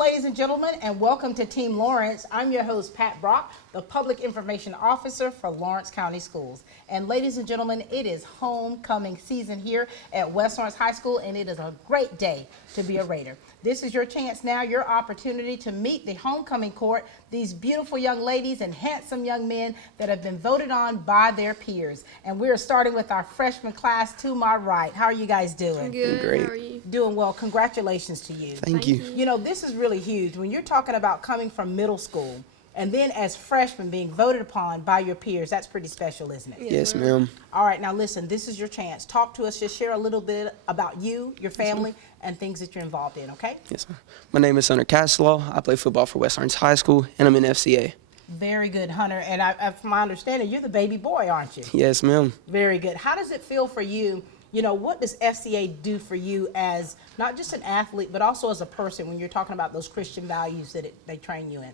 ladies and gentlemen, and welcome to Team Lawrence. I'm your host, Pat Brock, the Public Information Officer for Lawrence County Schools. And ladies and gentlemen, it is homecoming season here at West Lawrence High School, and it is a great day to be a Raider. This is your chance now, your opportunity to meet the homecoming court, these beautiful young ladies and handsome young men that have been voted on by their peers. And we're starting with our freshman class to my right. How are you guys doing? Good. Great. How are you? Doing well. Congratulations to you. Thank you. You know, this is really huge. When you're talking about coming from middle school and then as freshmen being voted upon by your peers, that's pretty special, isn't it? Yes, ma'am. All right, now listen, this is your chance. Talk to us, just share a little bit about you, your family, and things that you're involved in, okay? Yes, ma'am. My name is Hunter Castelaw. I play football for West Lawrence High School, and I'm in FCA. Very good, Hunter. And from my understanding, you're the baby boy, aren't you? Yes, ma'am. Very good. How does it feel for you? You know, what does FCA do for you as not just an athlete, but also as a person when you're talking about those Christian values that they train you in?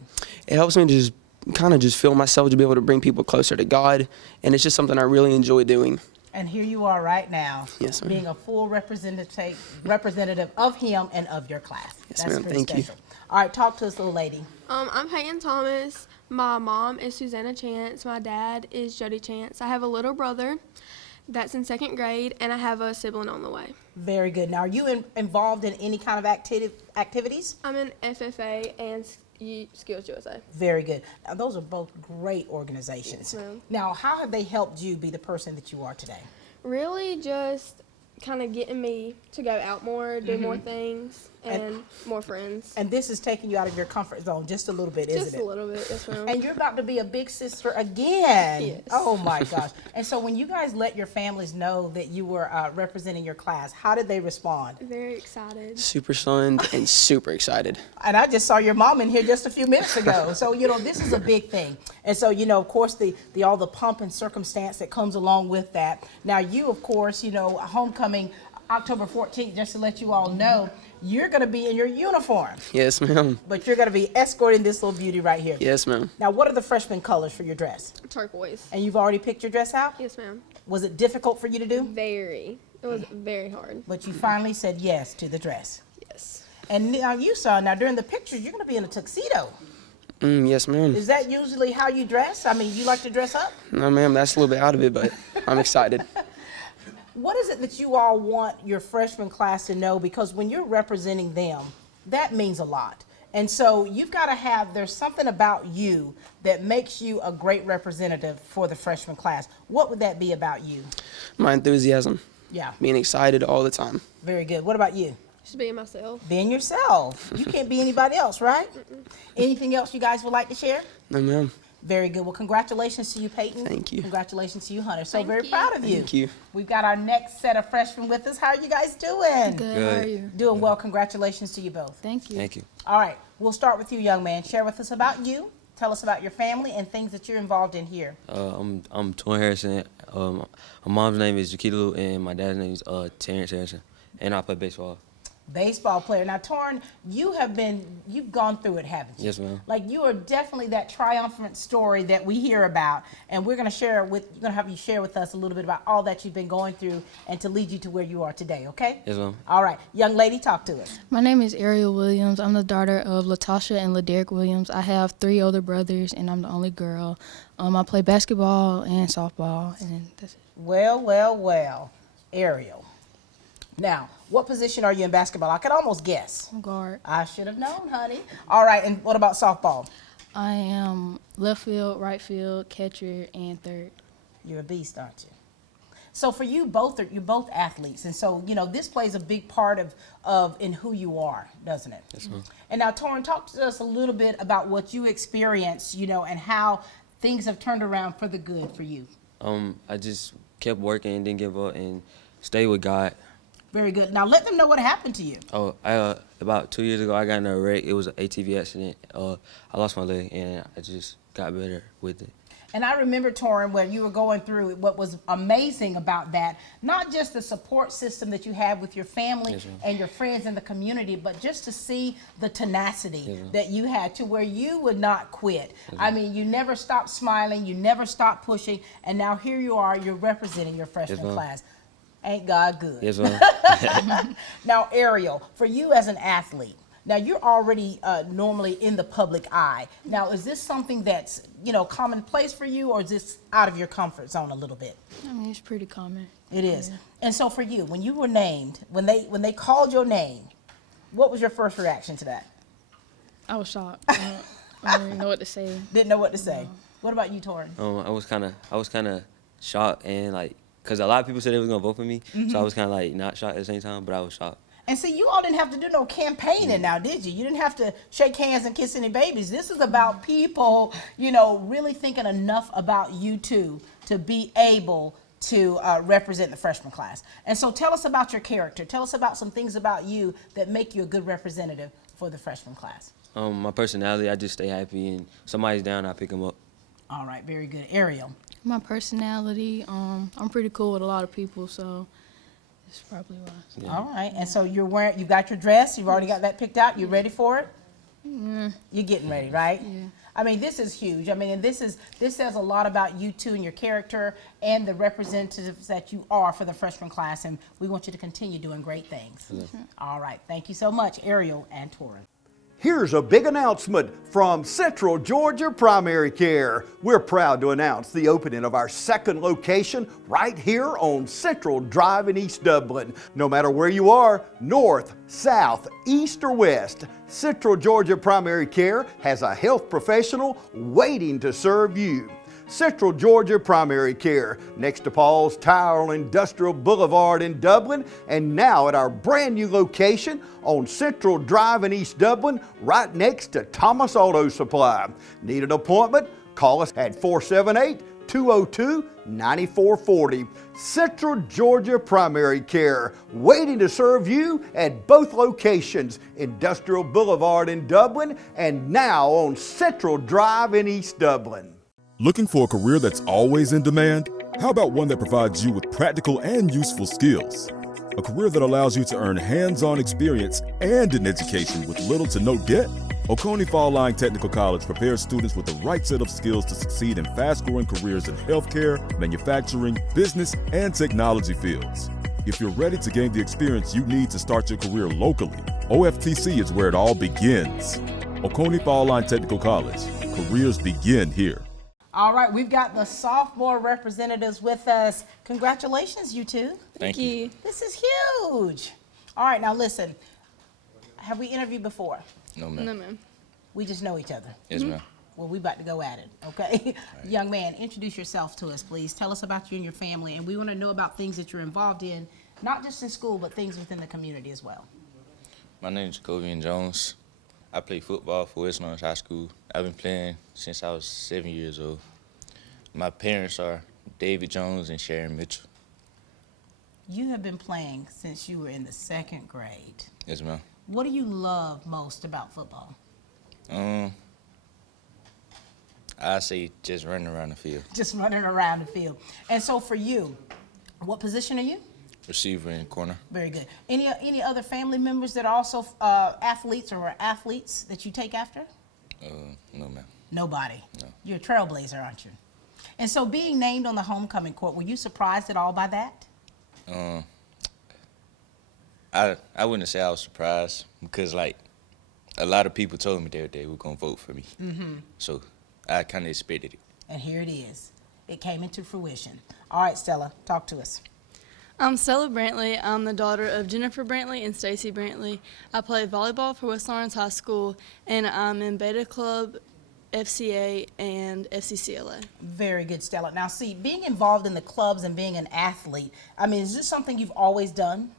It helps me just kind of just feel myself to be able to bring people closer to God, and it's just something I really enjoy doing. And here you are right now, Yes, ma'am. being a full representative of him and of your class. Yes, That's ma'am. pretty Thank you. special. All right, talk to us, little lady. I'm Peyton Thomas. My mom is Susanna Chance. My dad is Jody Chance. I have a little brother that's in second grade, and I have a sibling on the way. Very good. Now, are you involved in any kind of activities? I'm in FFA and Skills USA. Very good. Now, those are both great organizations. Yes, ma'am. Now, how have they helped you be the person that you are today? Really just kind of getting me to go out more, do more things, and more friends. And this is taking you out of your comfort zone just a little bit, isn't it? Just a little bit, yes, ma'am. And you're about to be a big sister again. Yes. Oh my gosh. And so when you guys let your families know that you were representing your class, how did they respond? Very excited. Super stunned and super excited. And I just saw your mom in here just a few minutes ago. So, you know, this is a big thing. And so, you know, of course, all the pomp and circumstance that comes along with that. Now, you, of course, you know, homecoming October 14th, just to let you all know, you're going to be in your uniform. Yes, ma'am. But you're going to be escorting this little beauty right here. Yes, ma'am. Now, what are the freshman colors for your dress? Turquoise. And you've already picked your dress out? Yes, ma'am. Was it difficult for you to do? Very. It was very hard. But you finally said yes to the dress. Yes. And now during the pictures, you're going to be in a tuxedo. Yes, ma'am. Is that usually how you dress? I mean, you like to dress up? No, ma'am, that's a little bit out of it, but I'm excited. What is it that you all want your freshman class to know? Because when you're representing them, that means a lot. And so you've got to there's something about you that makes you a great representative for the freshman class. What would that be about you? My enthusiasm, Yeah, being excited all the time. very good. What about you? Just being myself. Being yourself. You can't be anybody else, right? Anything else you guys would like to share? No, ma'am. Very good. Well, congratulations to you, Peyton. Thank you. Congratulations to you, Hunter. So Thank very you. proud of you. Thank you. We've got our next set of freshmen with us. How are you guys doing? Good. How are you? Doing well. Congratulations to you both. Thank you. Thank you. All right. We'll start with you, young man. Share with us about you. Tell us about your family and things that you're involved in here. I'm Torrin Harrison. My mom's name is Jaquita, and my dad's name is Terrence Harrison, and I play baseball. Baseball player. Now, Torrin, you've gone through it, haven't you? Yes, ma'am. Like, you are definitely that triumphant story that we hear about, and we're going to have you share with us a little bit about all that you've been going through and to lead you to where you are today, okay? Yes, ma'am. All right. Young lady, talk to us. My name is Ariel Williams. I'm the daughter of Latasha and LaDerrick Williams. I have 3 older brothers, and I'm the only girl. I play basketball and softball, and that's it. Well, Ariel. Now, what position are you in basketball? I could almost guess. I'm guard. I should have known, honey. All right, and what about softball? I am left field, right field, catcher, and third. You're a beast, aren't you? So for you both, you're both athletes, and so, you know, this plays a big part of in who you are, doesn't it? Yes, ma'am. And now, Torrin, talk to us a little bit about what you experienced, you know, and how things have turned around for the good for you. I just kept working and didn't give up and stayed with God. Very good. Now, let them know what happened to you. About 2 years ago, I got in a wreck. It was an ATV accident. I lost my leg, and I just got better with it. And I remember, Torrin, when you were going through it, what was amazing about that, not just the support system that you have with your family Yes, ma'am. and your friends in the community, but just to see the tenacity Yes, ma'am. that you had to where you would not quit. Yes, I ma'am. mean, you never stopped smiling, you never stopped pushing, and now here you are, you're representing your freshman ma'am. class. Ain't God good? Yes, ma'am. Now, Ariel, for you as an athlete, Now you're already normally in the public eye. Now is this something that's, you know, commonplace for you, or is this out of your comfort zone a little bit? I mean, it's pretty common. It is. And so for you, when you were named, when they called your name, what was your first reaction to that? I was shocked. I didn't know what to say. Didn't know what to say. What about you, Torin? I was kind of shocked, and like, cause a lot of people said they was gonna vote for me, so I was kind of like not shocked at the same time, but I was shocked. And see, you all didn't have to do no campaigning now, did you? You didn't have to shake hands and kiss any babies. This is about people, you know, really thinking enough about you two to be able to represent the freshman class. And so tell us about your character. Tell us about some things about you that make you a good representative for the freshman class. My personality, I just stay happy, and somebody's down, I pick them up. All right, very good. Ariel. My personality, I'm pretty cool with a lot of people, so it's probably why. Yeah. All right, and so you got your dress. You've already got that picked out. You ready for it? You're getting ready, right? Yeah. I mean, this is huge. I mean, and this says a lot about you two and your character and the representatives that you are for the freshman class, and we want you to continue doing great things. All right, thank you so much, Ariel and Torin. Here's a big announcement from Central Georgia Primary Care. We're proud to announce the opening of our second location right here on Central Drive in East Dublin. No matter where you are, north, south, east, or west, Central Georgia Primary Care has a health professional waiting to serve you. Central Georgia Primary Care, next to Paul's Tire on Industrial Boulevard in Dublin, and now at our brand new location on Central Drive in East Dublin, right next to Thomas Auto Supply. Need an appointment? Call us at 478-202-9440. Central Georgia Primary Care, waiting to serve you at both locations, Industrial Boulevard in Dublin, and now on Central Drive in East Dublin. Looking for a career that's always in demand? How about one that provides you with practical and useful skills? A career that allows you to earn hands-on experience and an education with little to no debt? Oconee Fall Line Technical College prepares students with the right set of skills to succeed in fast-growing careers in healthcare, manufacturing, business, and technology fields. If you're ready to gain the experience you need to start your career locally, OFTC is where it all begins. Oconee Fall Line Technical College. Careers begin here. All right, we've got the sophomore representatives with us. Congratulations, you two. Thank you. This is huge. All right, now listen. Have we interviewed before? No, ma'am. No, ma'am. We just know each other. Yes, ma'am. Well, we about to go at it, okay? Young man, introduce yourself to us, please. Tell us about you and your family, and we want to know about things that you're involved in, not just in school, but things within the community as well. My name is Jacobian Jones. I play football for West Orange High School. I've been playing since I was 7 years old. My parents are David Jones and Sharon Mitchell. You have been playing since you were in the 2nd grade. Yes, ma'am. What do you love most about football? I say just running around the field. Just running around the field. And so for you, what position are you? Receiver in the corner. Very good. Any other family members that are also athletes or are athletes that you take after? No, ma'am. Nobody. No. You're a trailblazer, aren't you? And so being named on the homecoming court, were you surprised at all by that? I wouldn't say I was surprised because, like, a lot of people told me that they were going to vote for me. So I kind of expected it. And here it is. It came into fruition. All right, Stella, talk to us. I'm Stella Brantley. I'm the daughter of Jennifer Brantley and Stacy Brantley. I play volleyball for West Lawrence High School, and I'm in Beta Club, FCA, and FCCLA. Very good, Stella. Now, see, being involved in the clubs and being an athlete, I mean, is this something you've always done?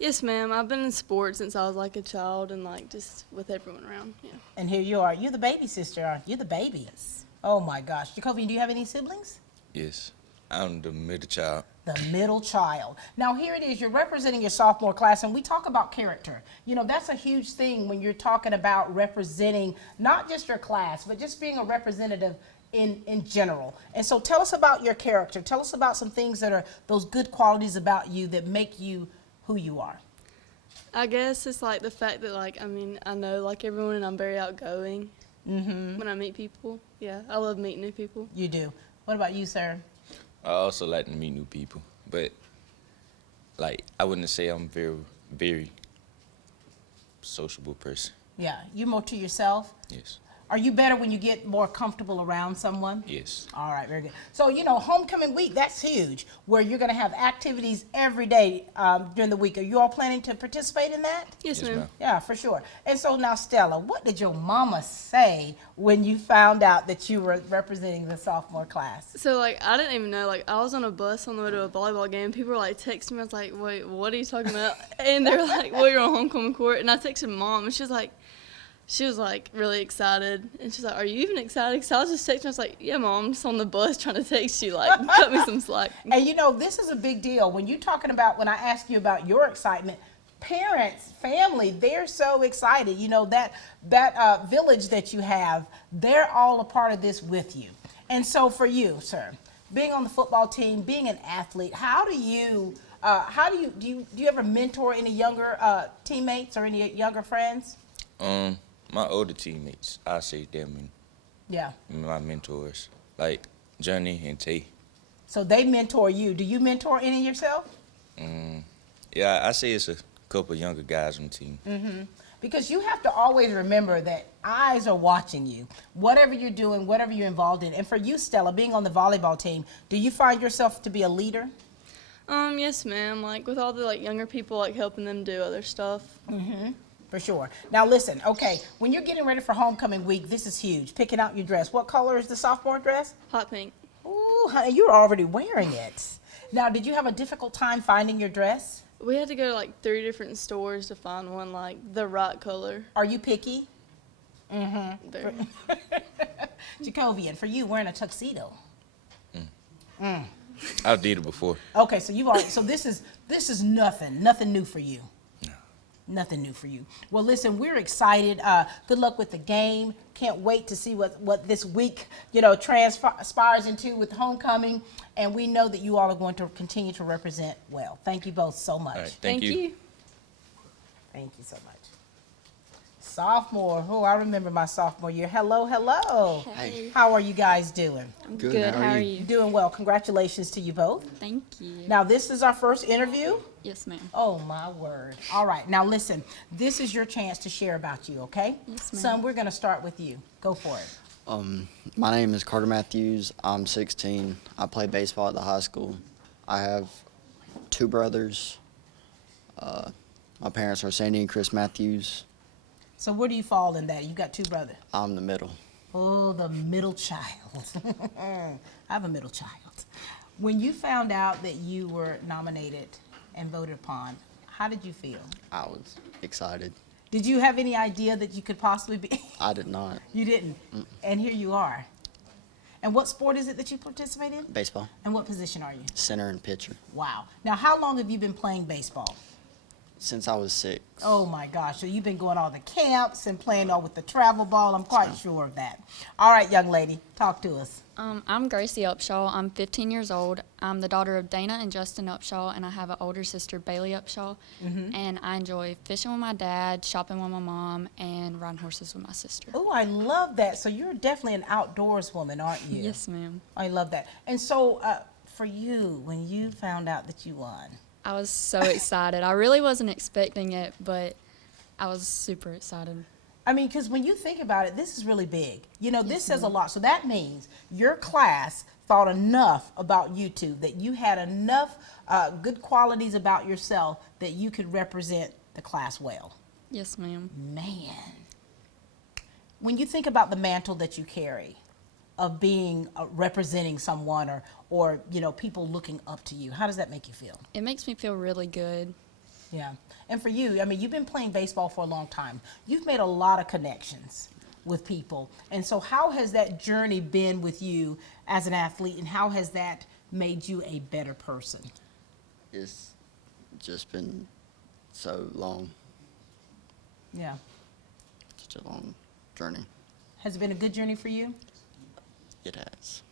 Yes, ma'am. I've been in sports since I was like a child and like just with everyone around. Yeah. And here you are. You're the baby sister, aren't you? You're the baby. Yes. Oh, my gosh. Jacoby, do you have any siblings? Yes. I'm the middle child. The middle child. Now here it is, you're representing your sophomore class, and we talk about character. You know, that's a huge thing when you're talking about representing not just your class, but just being a representative in general. And so tell us about your character. Tell us about some things that are those good qualities about you that make you who you are. I guess it's like the fact that like, I mean, I know like everyone and I'm very outgoing when I meet people. Yeah, I love meeting new people. You do. What about you, sir? I also like to meet new people, but like I wouldn't say I'm very sociable person. Yeah, you more to yourself. Yes. Are you better when you get more comfortable around someone? Yes. All right, very good. So, homecoming week, that's huge, where you're going to have activities every day during the week. Are you all planning to participate in that? Yes, ma'am. Yeah, for sure. And so now, Stella, what did your mama say when you found out that you were representing the sophomore class? So, like, I didn't even know. Like, I was on a bus on the way to a volleyball game. People were, like, texting me. I was like, wait, what are you talking about? And they're like, well, you're on homecoming court. And I texted Mom, and she was like really excited, and she's like, "Are you even excited?" Because I was just texting. I was like, "Yeah, Mom, I'm just on the bus trying to text you. Like, cut me some slack." And this is a big deal when when I ask you about your excitement. Parents, family, they're so excited. That village that you have, they're all a part of this with you. And so for you, sir, being on the football team, being an athlete, do you ever mentor any younger teammates or any younger friends? My older teammates, I say them Yeah. and my mentors, like Johnny and Tay. So they mentor you. Do you mentor any yourself? Yeah, I say it's a couple younger guys on the team. Mm-hmm. Because you have to always remember that eyes are watching you, whatever you're doing, whatever you're involved in. And for you, Stella, being on the volleyball team, do you find yourself to be a leader? Yes, ma'am. Like, with all the, like, younger people, like, helping them do other stuff. Mm-hmm. For sure. Now listen, okay, when you're getting ready for homecoming week, this is huge. Picking out your dress. What color is the sophomore dress? Hot pink. Ooh, honey, you're already wearing it. Now, did you have a difficult time finding your dress? We had to go to, like, 3 different stores to find one, like, the right color. Are you picky? Mm-hmm. Very. Jacovian, for you, wearing a tuxedo. I did it before. Okay, so so this is nothing new for you. Nothing new for you. Well, listen, we're excited. Good luck with the game. Can't wait to see what this week, transpires into with homecoming. And we know that you all are going to continue to represent well. Thank you both so much. All right, Thank you. Thank you so much. Sophomore. Oh, I remember my sophomore year. Hello, hello. Hey. How are you guys doing? I'm Good. How are you? Doing well. Congratulations to you both. Thank you. Now, this is our first interview. Yes, ma'am. Oh, my word. All right. Now, listen, this is your chance to share about you, okay? Yes, ma'am. Son, we're going to start with you. Go for it. My name is Carter Matthews. I'm 16. I play baseball at the high school. I have 2 brothers. My parents are Sandy and Chris Matthews. So where do you fall in that? You got 2 brothers. I'm the middle. Oh, the middle child. I have a middle child. When you found out that you were nominated and voted upon, how did you feel? I was excited. Did you have any idea that you could possibly be? I did not. You didn't? And here you are. And what sport is it that you participate in? Baseball. And what position are you? Center and pitcher. Wow. Now, how long have you been playing baseball? Since I was 6. Oh my gosh, so you've been going all the camps and playing all with the travel ball. I'm quite sure of that. All right, young lady, talk to us. I'm Gracie Upshaw. I'm 15 years old. I'm the daughter of Dana and Justin Upshaw, and I have an older sister, Bailey Upshaw. And I enjoy fishing with my dad, shopping with my mom, and riding horses with my sister. Oh, I love that. So you're definitely an outdoors woman, aren't you? Yes, ma'am. I love that. And so for you, when you found out that you won, I was so excited. I really wasn't expecting it, but I was super excited. I mean, because when you think about it, this is really big. This says a lot. So that means your class thought enough about you two, that you had enough good qualities about yourself that you could represent the class well. Yes, ma'am. Man. When you think about the mantle that you carry of being representing someone or people looking up to you, how does that make you feel? It makes me feel really good. Yeah. And for you, I mean, you've been playing baseball for a long time. You've made a lot of connections with people. And so how has that journey been with you as an athlete, and how has that made you a better person? It's just been so long. Yeah. Such a long journey. Has it been a good journey for you? It has.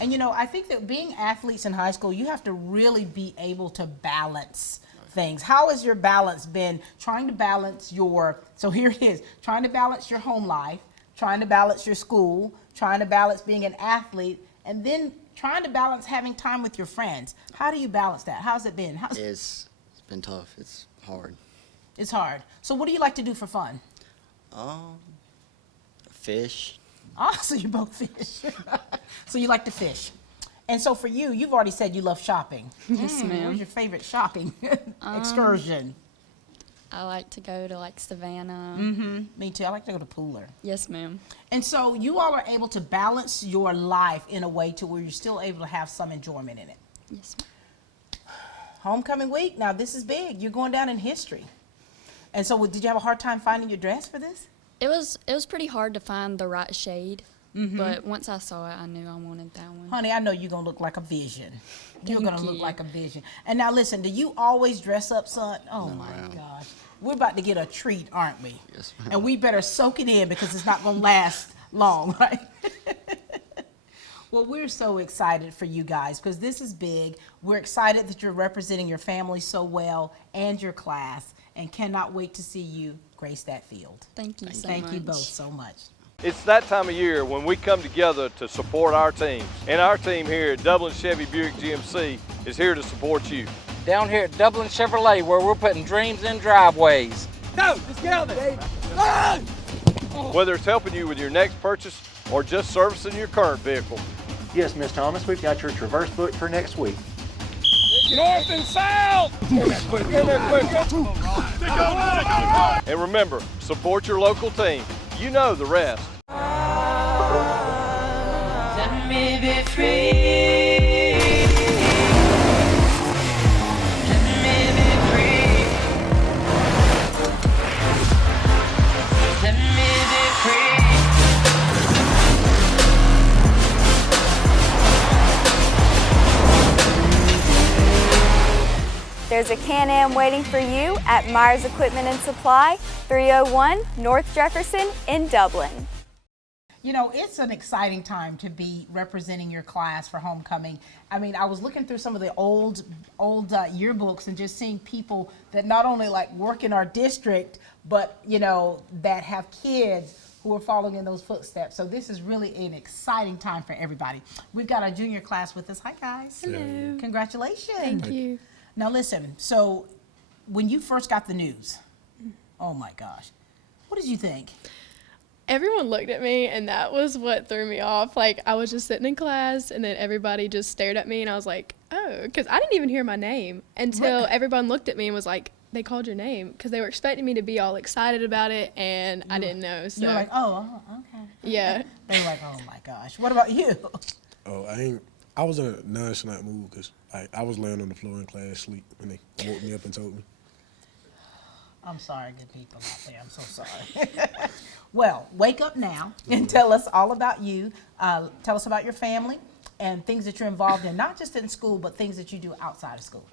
And I think that being athletes in high school, you have to really be able to balance things. How has your balance been trying to balance so here it is, trying to balance your home life, trying to balance your school, trying to balance being an athlete, and then trying to balance having time with your friends. How do you balance that? How's it been? It's been tough. It's hard. It's hard. So what do you like to do for fun? Fish. Oh, so you both fish. So you like to fish. And so for you, you've already said you love shopping. Yes, ma'am. Where's your favorite shopping excursion? I like to go to like Savannah. Me too. I like to go to Pooler. Yes, ma'am. And so you all are able to balance your life in a way to where you're still able to have some enjoyment in it. Yes, ma'am. Homecoming week, now this is big. You're going down in history. And so did you have a hard time finding your dress for this? It was pretty hard to find the right shade, but once I saw it, I knew I wanted that one. Honey, I know you're going to look like a vision. You're Thank going to look you. like a vision. And now listen, do you always dress up, son? Oh my gosh. We're about to get a treat, aren't we? Yes, ma'am. And we better soak it in because it's not going to last long, right? Well, we're so excited for you guys because this is big. We're excited that you're representing your family so well and your class, and cannot wait to see you grace that field. Thank you so much. Thank you both so much. It's that time of year when we come together to support our teams. And our team here at Dublin Chevy Buick GMC is here to support you. Down here at Dublin Chevrolet, where we're putting dreams in driveways. Go! Let's get out there! Whether it's helping you with your next purchase or just servicing your current vehicle. Yes, Miss Thomas, we've got your Traverse booked for next week. North and south! Get there quick. And remember, support your local team. You know the rest. Let me be free. Let me be free. Let me be free. There's a Can-Am waiting for you at Myers Equipment and Supply, 301 North Jefferson in Dublin. You know, it's an exciting time to be representing your class for homecoming. I mean, I was looking through some of the old yearbooks and just seeing people that not only like work in our district, but, you know, that have kids who are following in those footsteps. So this is really an exciting time for everybody. We've got our junior class with us. Hi, guys. Hello. Congratulations. Thank you. Now listen, so when you first got the news, oh my gosh, what did you think? Everyone looked at me, and that was what threw me off. Like, I was just sitting in class, and then everybody just stared at me, and I was like, oh, because I didn't even hear my name until everyone looked at me and was like, they called your name, because they were expecting me to be all excited about it, and I didn't know. So You were like, oh, okay. yeah. They were like, oh my gosh. What about you? Oh, I was in a nonchalant mood because I was laying on the floor in class sleep when they woke me up and told me. I'm sorry, good people out there. I'm so sorry. Well, wake up now and tell us all about you. Tell us about your family and things that you're involved in, not just in school, but things that you do outside of school.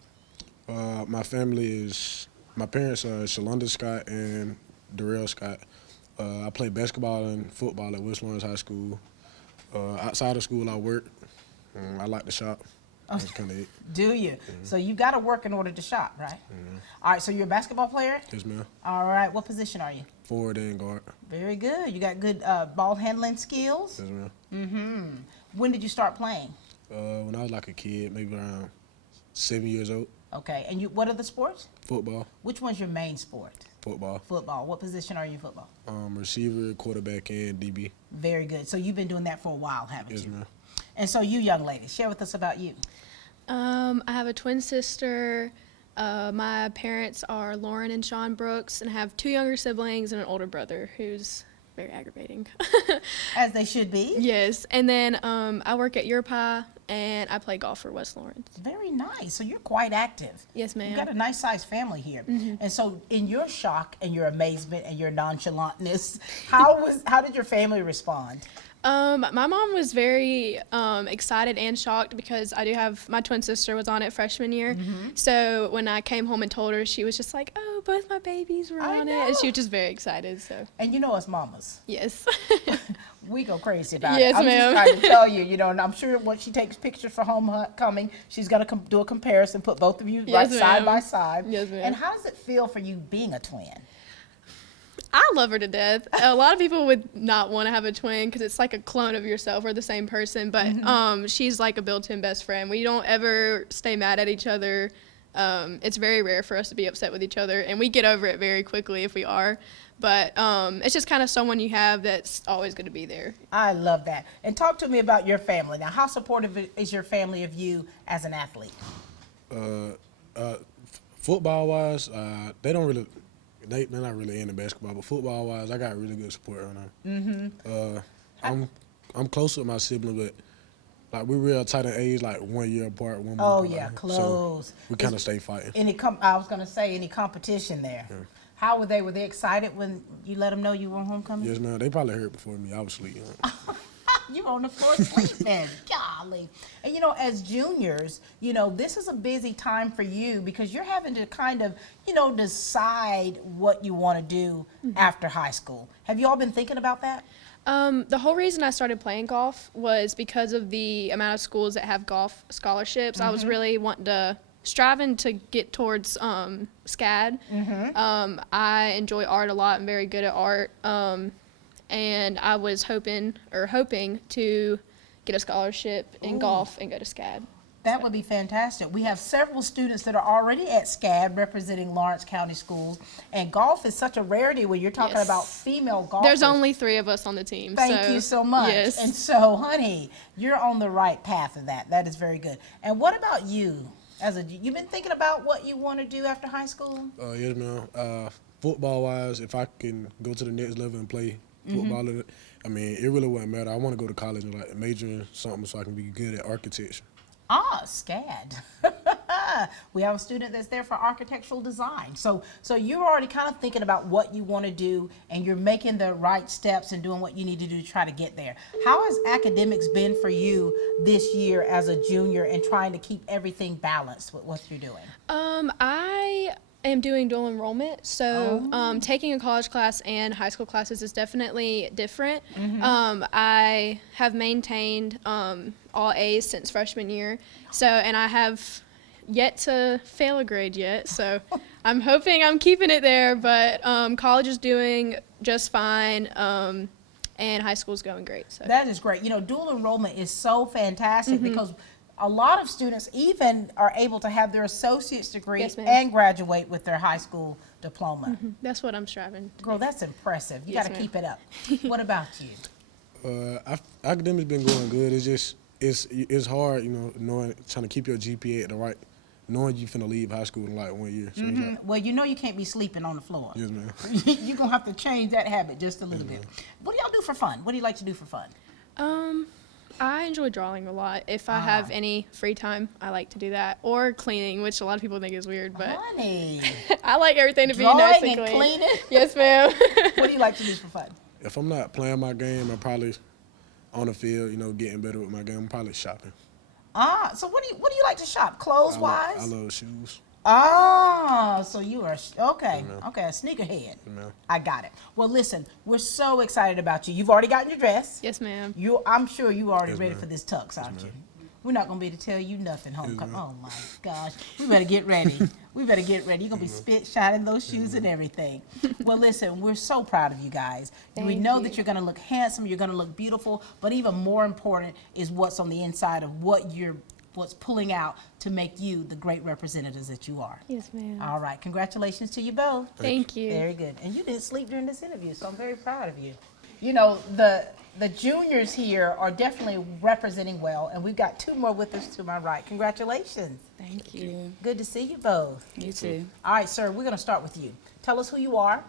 My family is, my parents are Shalonda Scott and Darrell Scott. I play basketball and football at West Lawrence High School. Outside of school, I work. I like to shop. That's kind of it. Do you? So you've got to work in order to shop, right? All right, so you're a basketball player? Yes, ma'am. All right, what position are you? Forward and guard. Very good. You got good ball handling skills? Yes, ma'am. When did you start playing? When I was like a kid, maybe around 7 years old. Okay, and what are the sports? Football. Which one's your main sport? Football. Football. What position are you in football? Receiver, quarterback, and DB. Very good. So you've been doing that for a while, haven't Yes, you? ma'am. And so you young lady, share with us about you. I have a twin sister. My parents are Lauren and Sean Brooks, and I have 2 younger siblings and an older brother who's very aggravating. As they should be. Yes, and then I work at Your Pie, and I play golf for West Lawrence. Very nice. So you're quite active. Yes, ma'am. You've got a nice sized family here. And so in your shock and your amazement and your nonchalantness, how did your family respond? My mom was very excited and shocked because I do have, my twin sister was on it freshman year. So when I came home and told her, she was just like, oh, both my babies were on it. And she was just very excited. So. And you know us mamas. Yes. We go crazy about Yes, it. I'm ma'am. just trying to tell you, you know, and I'm sure when she takes pictures for homecoming, she's going to do a comparison, put both of you Yes, side by ma'am. side. Yes, ma'am. And how does it feel for you being a twin? I love her to death. A lot of people would not want to have a twin because it's like a clone of yourself or the same person, but she's like a built-in best friend. We don't ever stay mad at each other. It's very rare for us to be upset with each other, and we get over it very quickly if we are. But it's just kind of someone you have that's always going to be there. I love that. And talk to me about your family. Now, how supportive is your family of you as an athlete? Football wise, they don't really. They're not really into basketball, but football wise, I got really good support right now. I'm close with my sibling, but like we're real tight in age, like 1 year apart. One Oh, month yeah, apart. close. So we kind of stay fighting. I was going to say, any competition there? Yeah. How were they? Were they excited when you let them know you were homecoming? Yes, ma'am. They probably heard before me. I was sleeping. You were on the floor sleeping. Golly. And you know, as juniors, you know, this is a busy time for you because you're having to kind of, you know, decide what you want to do after high school. Have you all been thinking about that? The whole reason I started playing golf was because of the amount of schools that have golf scholarships. I was really striving to get towards SCAD. I enjoy art a lot. I'm very good at art. And I was hoping to get a scholarship in golf and go to SCAD. That would be fantastic. We have several students that are already at SCAD representing Lawrence County Schools, and golf is such a rarity when you're talking about female golfers. There's only 3 of us on the team. Thank you so much. Yes. And so, honey, you're on the right path of that. That is very good. And what about you? You've been thinking about what you want to do after high school? Yes, ma'am. Football wise, if I can go to the next level and play football, I mean, it really wouldn't matter. I want to go to college and like major in something so I can be good at architecture. Ah, SCAD. We have a student that's there for architectural design. So you're already kind of thinking about what you want to do, and you're making the right steps and doing what you need to do to try to get there. How has academics been for you this year as a junior and trying to keep everything balanced with what you're doing? I am doing dual enrollment, so taking a college class and high school classes is definitely different. I have maintained all A's since freshman year, and I have yet to fail a grade yet, so I'm hoping I'm keeping it there, but college is doing just fine, and high school's going great. So. That is great. You know, dual enrollment is so fantastic because a lot of students even are able to have their associate's degree and graduate with their high school diploma. That's what I'm striving to Girl, do. that's impressive. You got to keep it up. What about you? Academics been going good. It's just it's hard, you know, trying to keep your GPA at the right, knowing you finna leave high school in like 1 year. So it's like, Well, you know you can't be sleeping on the floor. yes, ma'am. You're going to have to change that habit just a little bit. What do y'all do for fun? What do you like to do for fun? I enjoy drawing a lot. If I have any free time, I like to do that. Or cleaning, which a lot of people think is weird, but Honey. I like everything to be nice and Drawing and clean. cleaning? Yes, ma'am. What do you like to do for fun? If I'm not playing my game, I'm probably on the field, you know, getting better with my game. I'm probably shopping. So what do you like to shop? Clothes wise? I love shoes. So you are okay. Okay, a sneakerhead. I got it. Well, listen, we're so excited about you. You've already gotten your dress. Yes, ma'am. I'm sure you already Yes, ready ma'am. for this tux, aren't you? We're not gonna be able to tell you nothing, homecoming. Oh my gosh, we better get ready. We better get ready. You're gonna be spit shining those shoes and everything. Well, listen, we're so proud of you guys. We know that you're gonna look handsome. You're gonna look beautiful. But even more important is what's on the inside of what's pulling out to make you the great representatives that you are. Yes, ma'am. All right, congratulations to you both. Thank you. Very good. And you didn't sleep during this interview, so I'm very proud of you. You know, the juniors here are definitely representing well, and we've got 2 more with us to my right. Congratulations. Thank you. Good to see you both. You too. All right, sir, we're going to start with you. Tell us who you are.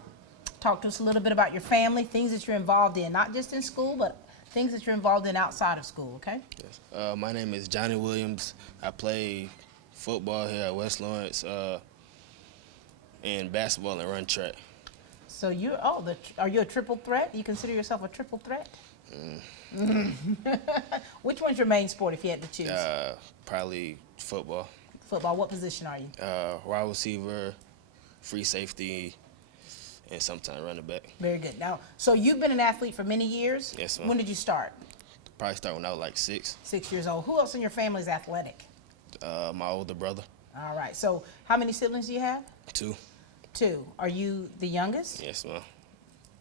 Talk to us a little bit about your family, things that you're involved in, not just in school, but things that you're involved in outside of school, okay? Yes. My name is Johnny Williams. I play football here at West Lawrence and basketball and run track. So are you a triple threat? Do you consider yourself a triple threat? Which one's your main sport if you had to choose? Probably football. Football. What position are you? Wide receiver, free safety, and sometimes running back. Very good. Now, so you've been an athlete for many years? Yes, ma'am. When did you start? Probably start when I was like 6. 6 years old. Who else in your family is athletic? My older brother. All right. So how many siblings do you have? 2. 2. Are you the youngest? Yes, ma'am.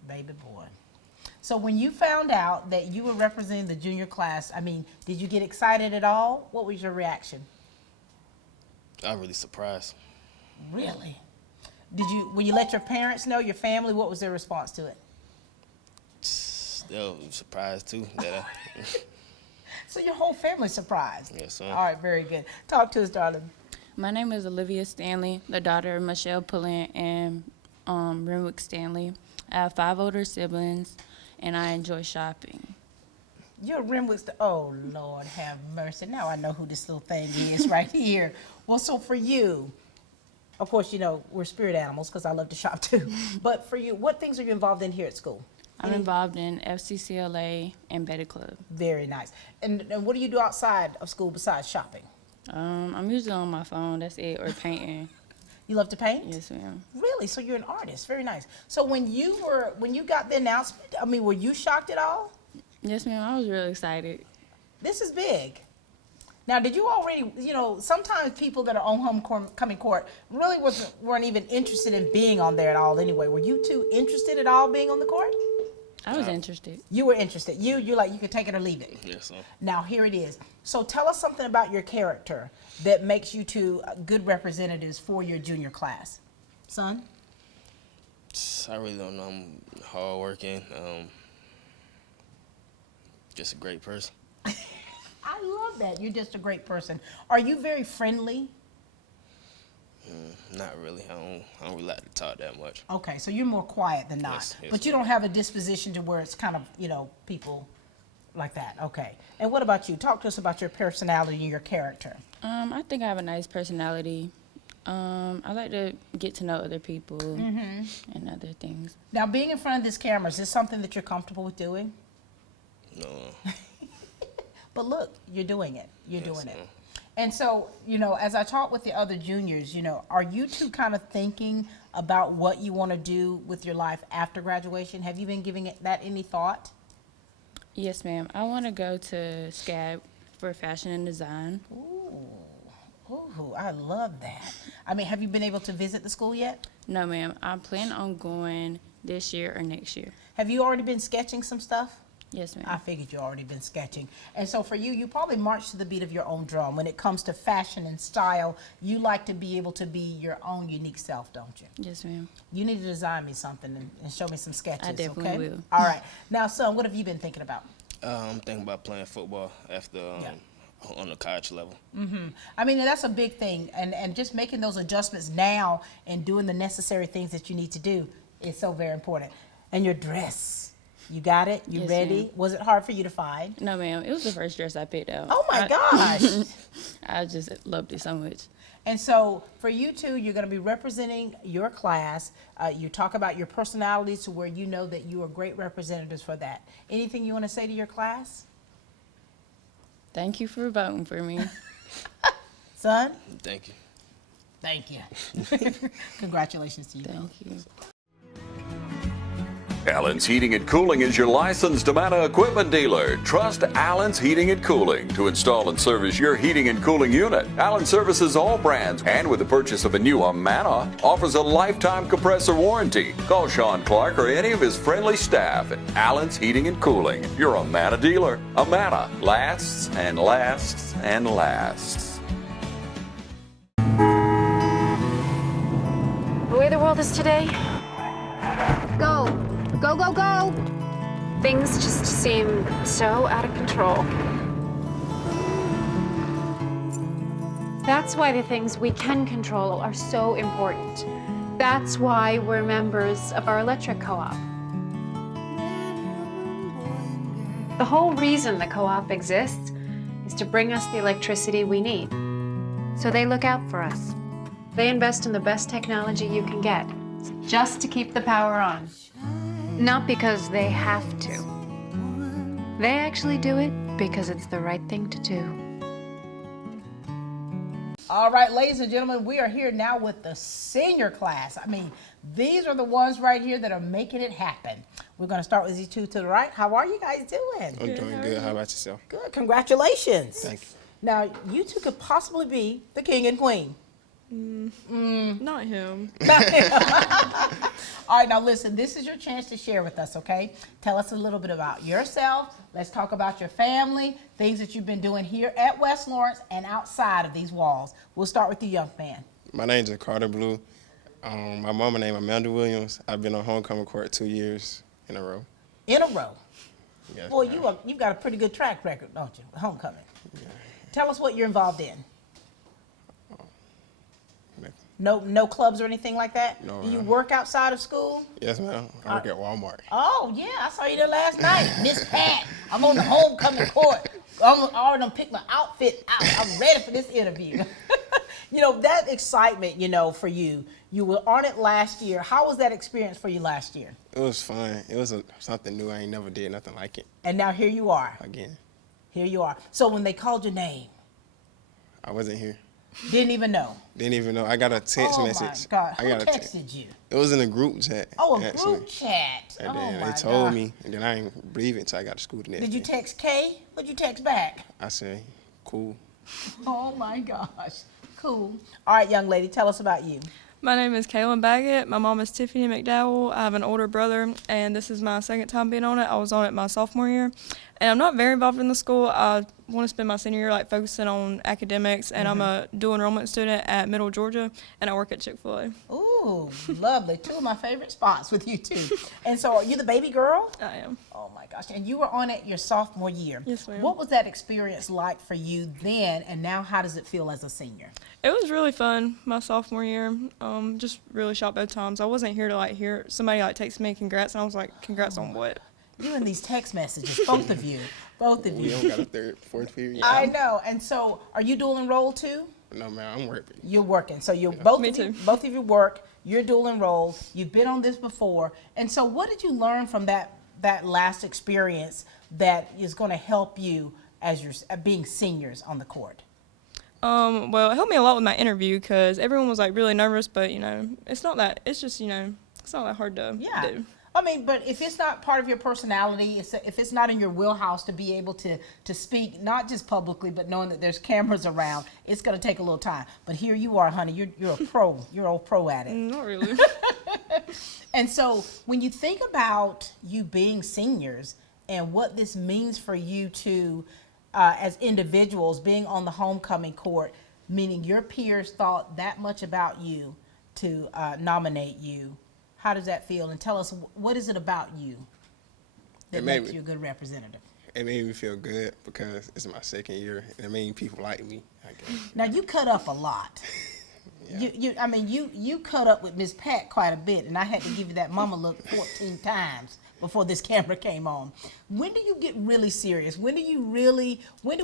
Baby boy. So when you found out that you were representing the junior class, I mean, did you get excited at all? What was your reaction? I was really surprised. Really? When you let your parents know, your family, what was their response to it? They were surprised too. That So your whole family's surprised? Yes, sir. All right, very good. Talk to us, darling. My name is Olivia Stanley, the daughter of Michelle Pullen and Renwick Stanley. I have 5 older siblings, and I enjoy shopping. You're Renwick. Oh, Lord, have mercy. Now I know who this little thing is right here. Well, so for you, of course, you know, we're spirit animals because I love to shop too. But for you, what things are you involved in here at school? I'm involved in FCCLA and Beta Club. Very nice. And what do you do outside of school besides shopping? I'm usually on my phone, that's it, or painting. You love to paint? Yes, ma'am. Really? So you're an artist. Very nice. So when you got the announcement, I mean, were you shocked at all? Yes, ma'am. I was really excited. This is big. Now, did you already, you know, sometimes people that are on homecoming court really weren't even interested in being on there at all anyway. Were you two interested at all being on the court? I was interested. You were interested. You're like, you could take it or leave it. Yes, sir. Now, here it is. So tell us something about your character that makes you two good representatives for your junior class. Son? I really don't know. I'm hardworking. Just a great person. I love that. You're just a great person. Are you very friendly? Not really. I don't really like to talk that much. Okay, so you're more quiet than not. Yes, but you don't have a disposition to where it's kind of, you know, people like that. Okay. And what about you? Talk to us about your personality and your character. I think I have a nice personality. I like to get to know other people and other things. Now, being in front of this camera, is this something that you're comfortable with doing? No. But look, you're doing it. You're doing it. ma'am. And so, you know, as I talk with the other juniors, you know, are you two kind of thinking about what you want to do with your life after graduation? Have you been giving that any thought? Yes, ma'am. I want to go to SCAD for fashion and design. Ooh, I love that. I mean, have you been able to visit the school yet? No, ma'am. I plan on going this year or next year. Have you already been sketching some stuff? Yes, ma'am. I figured you already been sketching. And so for you, you probably march to the beat of your own drum. When it comes to fashion and style, you like to be able to be your own unique self, don't you? Yes, ma'am. You need to design me something and show me some sketches, I definitely okay? will. All right. Now, son, what have you been thinking about? I'm thinking about playing football after on the college level. I mean, that's a big thing. And just making those adjustments now and doing the necessary things that you need to do is so very important. And your dress. You got it? You Yes, ready? ma'am. Was it hard for you to find? No, ma'am. It was the first dress I picked out. Oh, my gosh. I just loved it so much. And so for you two, you're going to be representing your class. You talk about your personalities to where you know that you are great representatives for that. Anything you want to say to your class? Thank you for voting for me. Son? Thank you. Thank you. Congratulations to you. Thank you. Allen's Heating and Cooling is your licensed Amana equipment dealer. Trust Allen's Heating and Cooling to install and service your heating and cooling unit. Allen services all brands, and with the purchase of a new Amana, offers a lifetime compressor warranty. Call Sean Clark or any of his friendly staff at Allen's Heating and Cooling, your Amana dealer. Amana lasts and lasts and lasts. The way the world is today, go. Go, go, go! Things just seem so out of control. That's why the things we can control are so important. That's why we're members of our electric co-op. The whole reason the co-op exists is to bring us the electricity we need. So they look out for us. They invest in the best technology you can get, just to keep the power on. Not because they have to. They actually do it because it's the right thing to do. All right, ladies and gentlemen, we are here now with the senior class. I mean, these are the ones right here that are making it happen. We're going to start with these two to the right. How are you guys doing? I'm doing good. How about yourself? Good. Congratulations. Thank you. Now, you two could possibly be the king and queen. Not him. All right, now listen, this is your chance to share with us, okay? Tell us a little bit about yourself. Let's talk about your family, things that you've been doing here at West Lawrence and outside of these walls. We'll start with the young man. My name's Carter Blue. My mama named Amanda Williams. I've been on homecoming court 2 years in a row. In a row? Yes, Boy, ma'am. you've got a pretty good track record, don't you? Homecoming. Yeah. Tell us what you're involved in. No clubs or anything like that? No. Do you work outside of school? Yes, ma'am. I work at Walmart. Oh, yeah, I saw you there last night. Miss Pat, I'm on the homecoming court. I already done picked my outfit out. I'm ready for this interview. You know, that excitement, you know, for you. You were on it last year. How was that experience for you last year? It was fun. It was something new. I ain't never did nothing like it. And now here you are. Again. Here you are. So when they called your name, I wasn't here. didn't even know. Didn't even know. I got a text message. Oh my God. I Who got texted you? It was in a group chat. Oh, a actually. group chat. And Oh then my they told God. me, and then I didn't believe it until I got to school the next Did you day. text Kay? What'd you text back? I said, cool. Oh my gosh. Cool. All right, young lady, tell us about you. My name is Kaylin Baggett. My mom is Tiffany McDowell. I have an older brother, and this is my second time being on it. I was on it my sophomore year. And I'm not very involved in the school. I want to spend my senior year focusing on academics, and I'm a dual enrollment student at Middle Georgia, and I work at Chick-fil-A. Ooh, lovely. Two of my favorite spots with you two. And so are you the baby girl? I am. Oh my gosh. And you were on it your sophomore year. Yes, ma'am. What was that experience like for you then, and now how does it feel as a senior? It was really fun my sophomore year. Just really shocked both times. I wasn't here to hear somebody text me congrats, and I was like, congrats on what? You and these text messages, both of you. Both of you. We don't got a third, fourth period. I know. And so are you dual enrolled too? No, man, I'm working. You're working. So you're both Me of you, too. both of you work, you're dual enrolled, you've been on this before. And so what did you learn from that last experience that is going to help you as you're being seniors on the court? Well, it helped me a lot with my interview because everyone was really nervous, but it's not that. It's just it's not that hard to do. I mean, but if it's not part of your personality, if it's not in your wheelhouse to be able to speak, not just publicly, but knowing that there's cameras around, it's going to take a little time. But here you are, honey. You're a pro. You're a pro at it. Not really. And so when you think about you being seniors and what this means for you to, as individuals, being on the homecoming court, meaning your peers thought that much about you to nominate you, how does that feel? And tell us, what is it about you that makes you a good representative? It made me feel good because it's my second year, and it made people like me, I guess. Now, you cut up a lot. Yeah. You cut up with Miss Pat quite a bit, and I had to give you that mama look 14 times before this camera came on. When do you get really serious? When do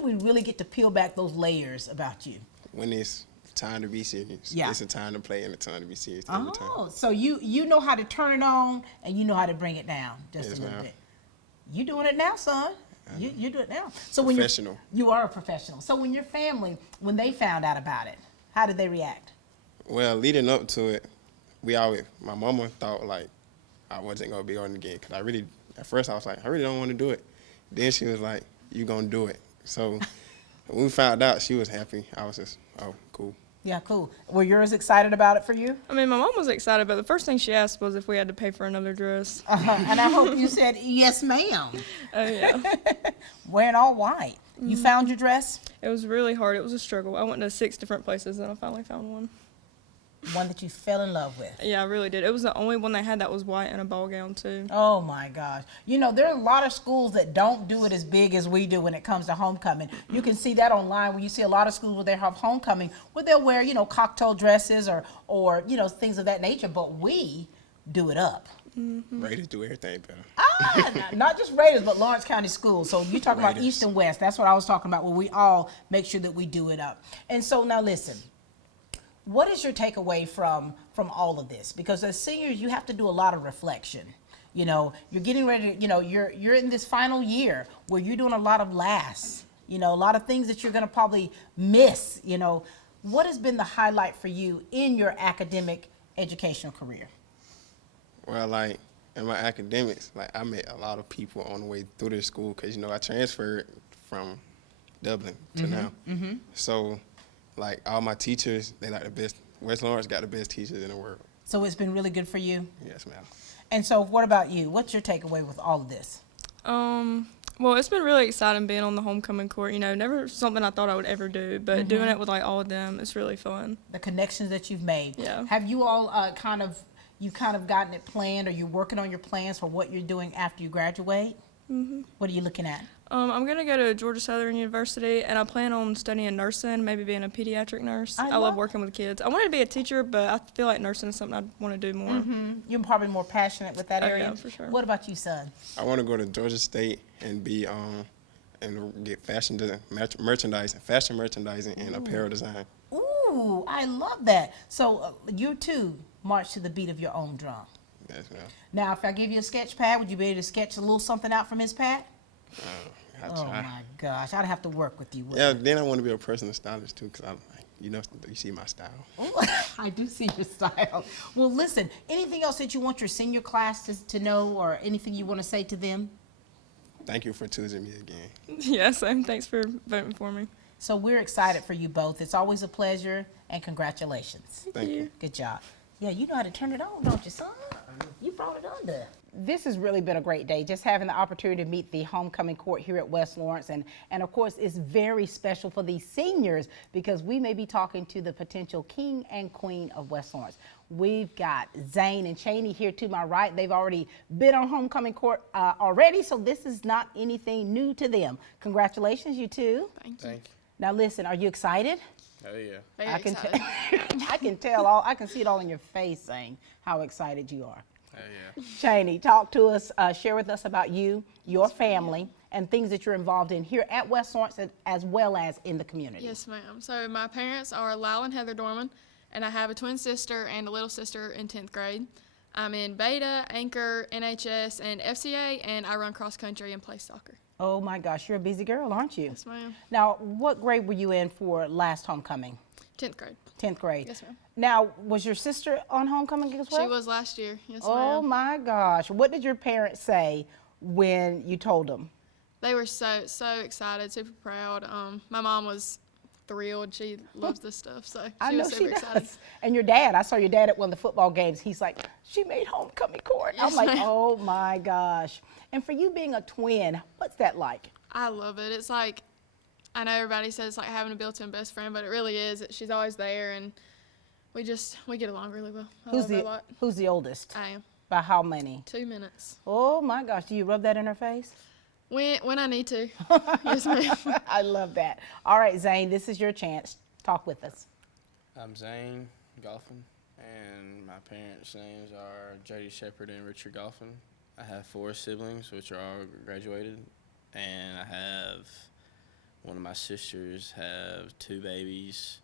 we really get to peel back those layers about you? When it's time to be serious. Yeah. It's a time to play and a time to be serious every time. Oh, so you know how to turn it on and you know how to bring it down just Yes, a little ma'am. bit. You doing it now, son. You do it now. So Professional. You are a professional. So when your family, when they found out about it, how did they react? Well, leading up to it, my mama thought I wasn't gonna be on it again because at first I was like, I really don't want to do it. Then she was like, you gonna do it. So when we found out, she was happy. I was just, oh, cool. Yeah, cool. Were yours excited about it for you? I mean, my mom was excited, but the first thing she asked was if we had to pay for another dress. And I hope you said, yes, ma'am. Oh, yeah. Wearing all white. You found your dress? It was really hard. It was a struggle. I went to 6 different places, and I finally found one. One that you fell in love with. Yeah, I really did. It was the only one they had that was white and a ball gown, too. Oh, my gosh. You know, there are a lot of schools that don't do it as big as we do when it comes to homecoming. You can see that online when you see a lot of schools where they have homecoming, where they'll wear, cocktail dresses or things of that nature. But we do it up. Mm-hmm. Raiders do everything better. Not just Raiders, but Lawrence County Schools. So you talking about Raiders. East and West. That's what I was talking about, where we all make sure that we do it up. And so now listen. What is your takeaway from all of this? Because as seniors, you have to do a lot of reflection. You're getting ready to, you're in this final year where you're doing a lot of lasts, a lot of things that you're going to probably miss. What has been the highlight for you in your academic educational career? Well, in my academics, I met a lot of people on the way through this school because, I transferred from Dublin to now. Mm-hmm. So, all my teachers, they the best West Lawrence got the best teachers in the world. So it's been really good for you? Yes, ma'am. And so what about you? What's your takeaway with all of this? Well, it's been really exciting being on the homecoming court. You know, never something I thought I would ever do, but doing it with like all of them, it's really fun. The connections that you've made. Yeah. Have you all kind of gotten it planned, or you're working on your plans for what you're doing after you graduate? Mm-hmm. What are you looking at? I'm going to go to Georgia Southern University, and I plan on studying nursing, maybe being a pediatric nurse. I love working with kids. I wanted to be a teacher, but I feel like nursing is something I want to do more. You're probably more passionate with that area. Yeah, for sure. What about you, son? I want to go to Georgia State and be and get fashion merchandising and apparel design. Ooh, I love that. So you too march to the beat of your own drum. Yes, ma'am. Now, if I give you a sketch pad, would you be able to sketch a little something out from Miss Pat? I'll Oh try. my gosh, I'd have to work with you. Yeah, then I want to be a personal stylist too, because you see my style. Ooh, I do see your style. Well, listen, anything else that you want your senior class to know, or anything you want to say to them? Thank you for choosing me again. Yeah, same. Thanks for voting for me. So we're excited for you both. It's always a pleasure, and congratulations. Thank you. Good job. Yeah, you know how to turn it on, don't you, son? You brought it under. This has really been a great day, just having the opportunity to meet the homecoming court here at West Lawrence. And of course, it's very special for these seniors because we may be talking to the potential king and queen of West Lawrence. We've got Zane and Cheney here to my right. They've already been on homecoming court already, so this is not anything new to them. Congratulations, you two. Thank you. Now listen, are you excited? Oh, yeah. Very I can excited. I can tell I can see it all in your face, saying how excited you are. Oh, yeah. Cheney, talk to us, share with us about you, your family, and things that you're involved in here at West Lawrence as well as in the community. Yes, ma'am. So my parents are Lyle and Heather Dorman, and I have a twin sister and a little sister in 10th grade. I'm in Beta, Anchor, NHS, and FCA, and I run cross country and play soccer. Oh my gosh, you're a busy girl, aren't you? Yes, ma'am. Now, what grade were you in for last homecoming? 10th grade. 10th grade. Yes, ma'am. Now, was your sister on homecoming as well? She was last year. Yes, Oh ma'am. my gosh. What did your parents say when you told them? They were so excited, super proud. My mom was thrilled. She loves this stuff, so I she know was she super does. excited. And your dad, I saw your dad at one of the football games. He's like, she made homecoming court. I'm Yes, like, ma'am. oh my gosh. And for you being a twin, what's that like? I love it. It's like, I know everybody says it's like having a built-in best friend, but it really is. She's always there, and we get along really well. I love her a lot. Who's the oldest? I am. By how many? 2 minutes. Oh my gosh, do you rub that in her face? When I need to. Yes, ma'am. I love that. All right, Zane, this is your chance. Talk with us. I'm Zane Golphin, and my parents' names are Jody Shepard and Richard Golphin. I have 4 siblings, which are all graduated, and I have one of my sisters have 2 babies,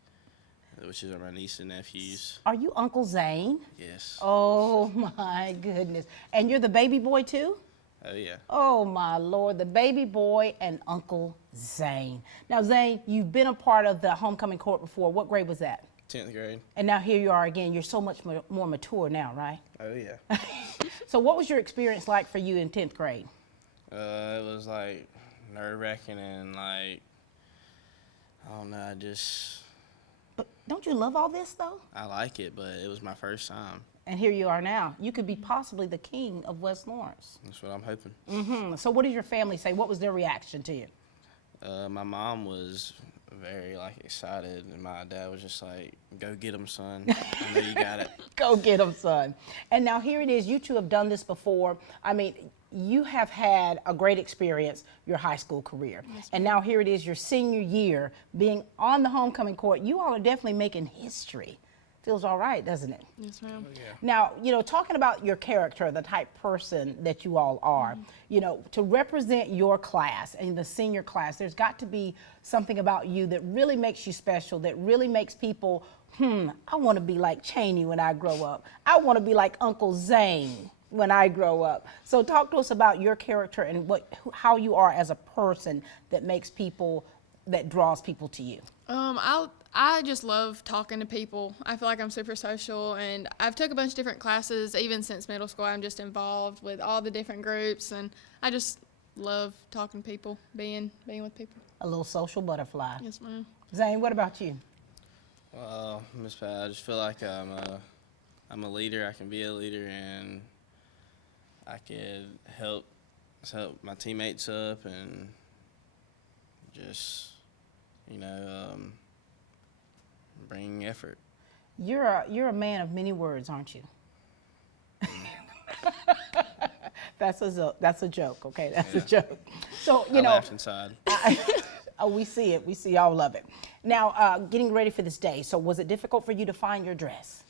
which are my niece and nephews. Are you Uncle Zane? Yes. Oh my goodness. And you're the baby boy too? Oh, yeah. Oh my Lord, the baby boy and Uncle Zane. Now Zane, you've been a part of the homecoming court before. What grade was that? 10th grade. And now here you are again. You're so much more mature now, right? Oh, yeah. So what was your experience like for you in 10th grade? It was like nerve-wracking and like, I don't know, But don't you love all this though? I like it, but it was my first time. And here you are now. You could be possibly the king of West Lawrence. That's what I'm hoping. So what did your family say? What was their reaction to you? My mom was very excited, and my dad was just like, "Go get him, son. I know you got it." Go get him, son. And now here it is. You two have done this before. I mean, you have had a great experience your high school career. And now here it is your senior year being on the homecoming court. You all are definitely making history. Feels all right, doesn't it? Yes, ma'am. Now, talking about your character, the type person that you all are, to represent your class and the senior class, there's got to be something about you that really makes you special, that really makes people, I want to be like Cheney when I grow up. I want to be like Uncle Zane when I grow up. So talk to us about your character and how you are as a person that draws people to you. I just love talking to people. I feel like I'm super social, and I've took a bunch of different classes. Even since middle school, I'm just involved with all the different groups, and I just love talking to people, being with people. A little social butterfly. Yes, ma'am. Zane, what about you? Well, Miss Pat, I just feel like I'm a leader. I can be a leader, and I could help my teammates up, and just bring effort. You're a man of many words, aren't you? That's a joke, okay? That's a joke. So I laughed inside. Oh, we see it. We see all of it. Now, getting ready for this day. So, was it difficult for you to find your dress?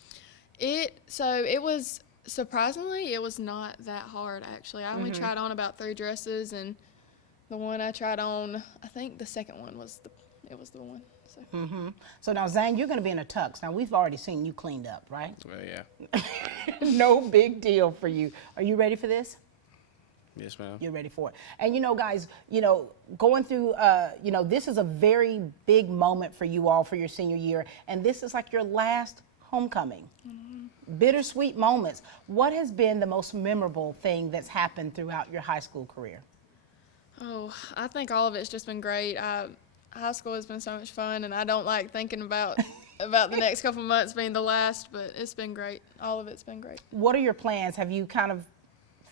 It was surprisingly, it was not that hard actually. I only tried on about 3 dresses, and the one I tried on, I think the second one was the one. So. So now, Zane, you're going to be in a tux. Now, we've already seen you cleaned up, right? Well, yeah. No big deal for you. Are you ready for this? Yes, ma'am. You're ready for it. And guys, going through, this is a very big moment for you all for your senior year, and this is like your last homecoming. Bittersweet moments. What has been the most memorable thing that's happened throughout your high school career? Oh, I think all of it's just been great. High school has been so much fun, and I don't like thinking about the next couple months being the last, but it's been great. All of it's been great. What are your plans? Have you kind of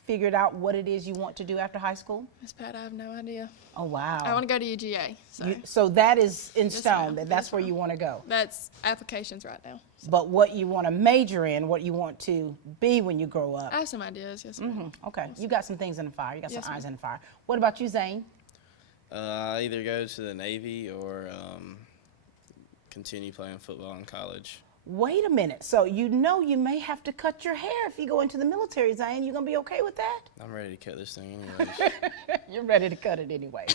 figured out what it is you want to do after high school? Miss Pat, I have no idea. Oh, wow. I want to go to UGA. So that is in Yes, stone, ma'am. that's where you want to go. That's applications right now. But what you want to major in, what you want to be when you grow up. I have some ideas, yes, ma'am. Okay, you got some things in the fire. You got Yes, some irons ma'am. in the fire. What about you, Zane? I either go to the Navy or continue playing football in college. Wait a minute. So you may have to cut your hair if you go into the military, Zane. You gonna be okay with that? I'm ready to cut this thing anyways. You're ready to cut it anyway.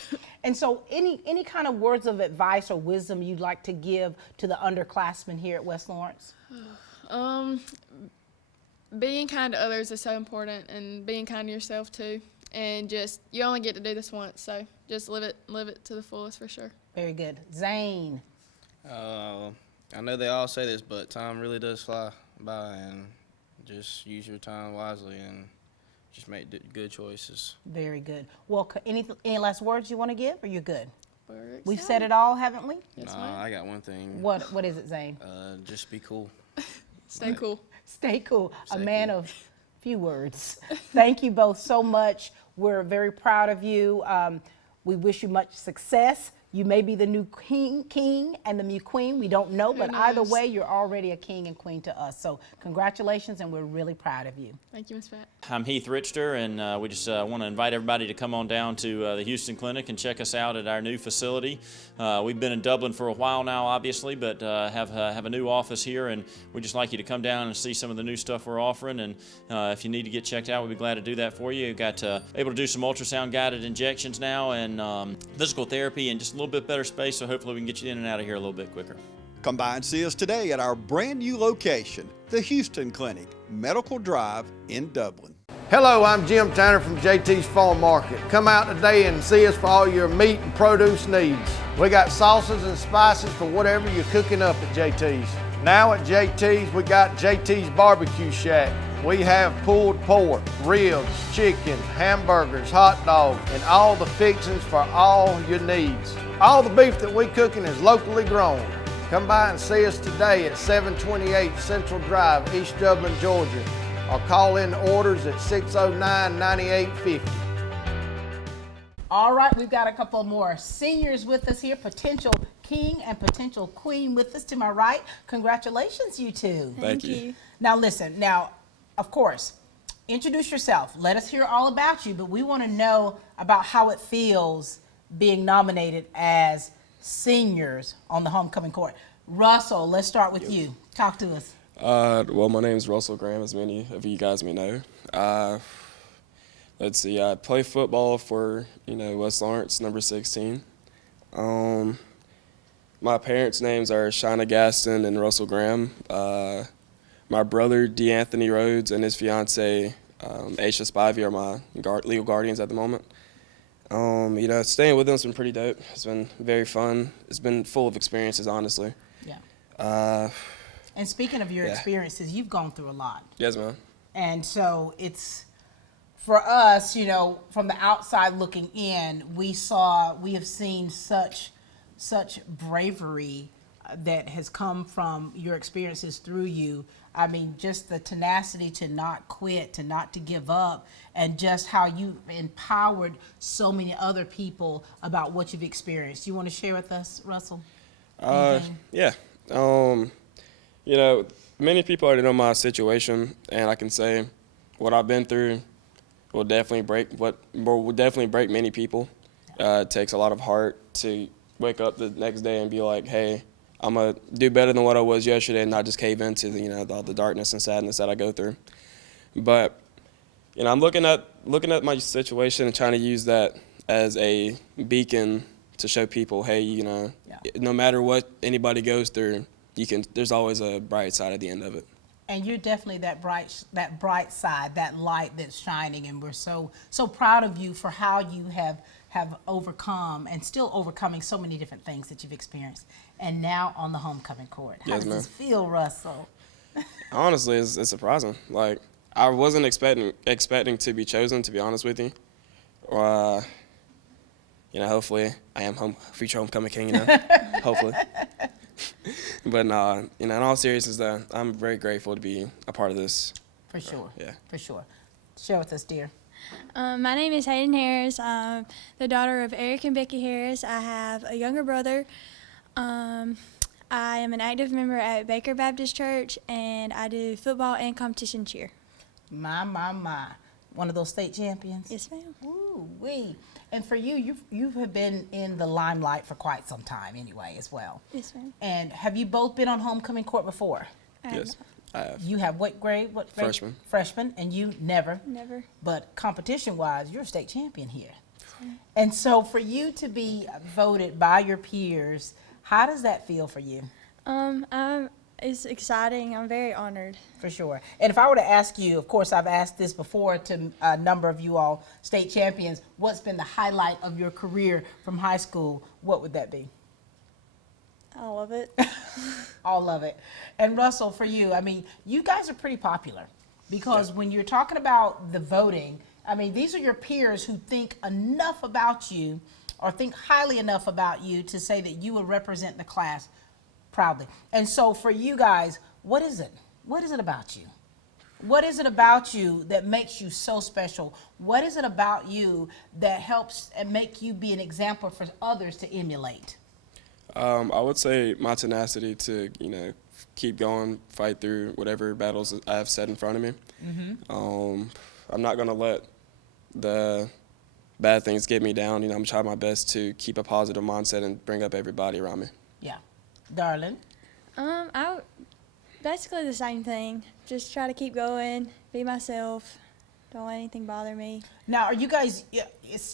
And so any kind of words of advice or wisdom you'd like to give to the underclassmen here at West Lawrence? Being kind to others is so important, and being kind to yourself too. And just, you only get to do this once, so just live it to the fullest for sure. Very good. Zane. I know they all say this, but time really does fly by, and just use your time wisely and just make good choices. Very good. Well, any last words you want to give, or you're good? We're We've said it all, haven't we? Yes, Nah, ma'am. I got one thing. What is it, Zane? Just be cool. Stay cool. Stay cool. Stay A man cool. of few words. Thank you both so much. We're very proud of you. We wish you much success. You may be the new king and the new queen. We don't know, but either knows? way, you're already a king and queen to us. So congratulations, and we're really proud of you. Thank you, Ms. Pat. I'm Heath Richter, and we just want to invite everybody to come on down to the Houston Clinic and check us out at our new facility. We've been in Dublin for a while now, obviously, but have a new office here, and we'd just like you to come down and see some of the new stuff we're offering. And if you need to get checked out, we'd be glad to do that for you. We've got able to do some ultrasound-guided injections now, and physical therapy, and just a little bit better space, so hopefully we can get you in and out of here a little bit quicker. Come by and see us today at our brand new location, the Houston Clinic, Medical Drive in Dublin. Hello, I'm Jim Tanner from JT's Farm Market. Come out today and see us for all your meat and produce needs. We got sauces and spices for whatever you're cooking up at JT's. Now at JT's, we got JT's Barbecue Shack. We have pulled pork, ribs, chicken, hamburgers, hot dogs, and all the fixings for all your needs. All the beef that we cooking is locally grown. Come by and see us today at 728 Central Drive, East Dublin, Georgia, or call in orders at 609-9850. All right, we've got a couple more seniors with us here, potential king and potential queen with us to my right. Congratulations, you two. Thank you. Now listen, of course, introduce yourself. Let us hear all about you, but we want to know about how it feels being nominated as seniors on the homecoming court. Russell, let's start with you. Talk to us. Well, my name is Russell Graham, as many of you guys may know. Let's see, I play football for, West Lawrence, number 16. My parents' names are Shauna Gaston and Russell Graham. My brother, DeAnthony Rhodes, and his fiance, Aisha Spivey, are my legal guardians at the moment. Staying with them has been pretty dope. It's been very fun. It's been full of experiences, honestly. Yeah. And speaking of your experiences, you've gone through a lot. Yes, ma'am. And so it's, for us, from the outside looking in, we have seen such bravery that has come from your experiences through you. I mean, just the tenacity to not quit, to not to give up, and just how you empowered so many other people about what you've experienced. You want to share with us, Russell? Yeah. You know, many people already know my situation, and I can say what I've been through will definitely break many people. It takes a lot of heart to wake up the next day and be like, hey, I'm gonna do better than what I was yesterday, and not just cave into all the darkness and sadness that I go through. But I'm looking at my situation and trying to use that as a beacon to show people, hey, no matter what anybody goes through, there's always a bright side at the end of it. And you're definitely that bright side, that light that's shining, and we're so proud of you for how you have overcome and still overcoming so many different things that you've experienced. And now on the homecoming court. How does this feel, Russell? Honestly, it's surprising. Like, I wasn't expecting to be chosen, to be honest with you. Hopefully I am future homecoming king, hopefully. But in all seriousness, though, I'm very grateful to be a part of this. For sure. Yeah. For sure. Share with us, dear. My name is Hayden Harris. I'm the daughter of Eric and Becky Harris. I have a younger brother. I am an active member at Baker Baptist Church, and I do football and competition cheer. My. One of those state champions? Yes, ma'am. Ooh, wee. And for you, you have been in the limelight for quite some time anyway as well. Yes, ma'am. And have you both been on homecoming court before? Yes, I have. You have what grade? Freshman. Freshman, and you never? Never. But competition-wise, you're a state champion here. And so for you to be voted by your peers, how does that feel for you? It's exciting. I'm very honored. For sure. And if I were to ask you, of course, I've asked this before to a number of you all state champions, what's been the highlight of your career from high school? What would that be? All of it. All of it. And Russell, for you, I mean, you guys are pretty popular because when you're talking about the voting, I mean, these are your peers who think enough about you or think highly enough about you to say that you will represent the class proudly. And so for you guys, what is it? What is it about you? What is it about you that makes you so special? What is it about you that helps and make you be an example for others to emulate? I would say my tenacity to, keep going, fight through whatever battles I have set in front of me. I'm not going to let the bad things get me down. I'm going to try my best to keep a positive mindset and bring up everybody around me. Yeah. Darling? Basically the same thing. Just try to keep going, be myself, don't let anything bother me. Now, are you guys,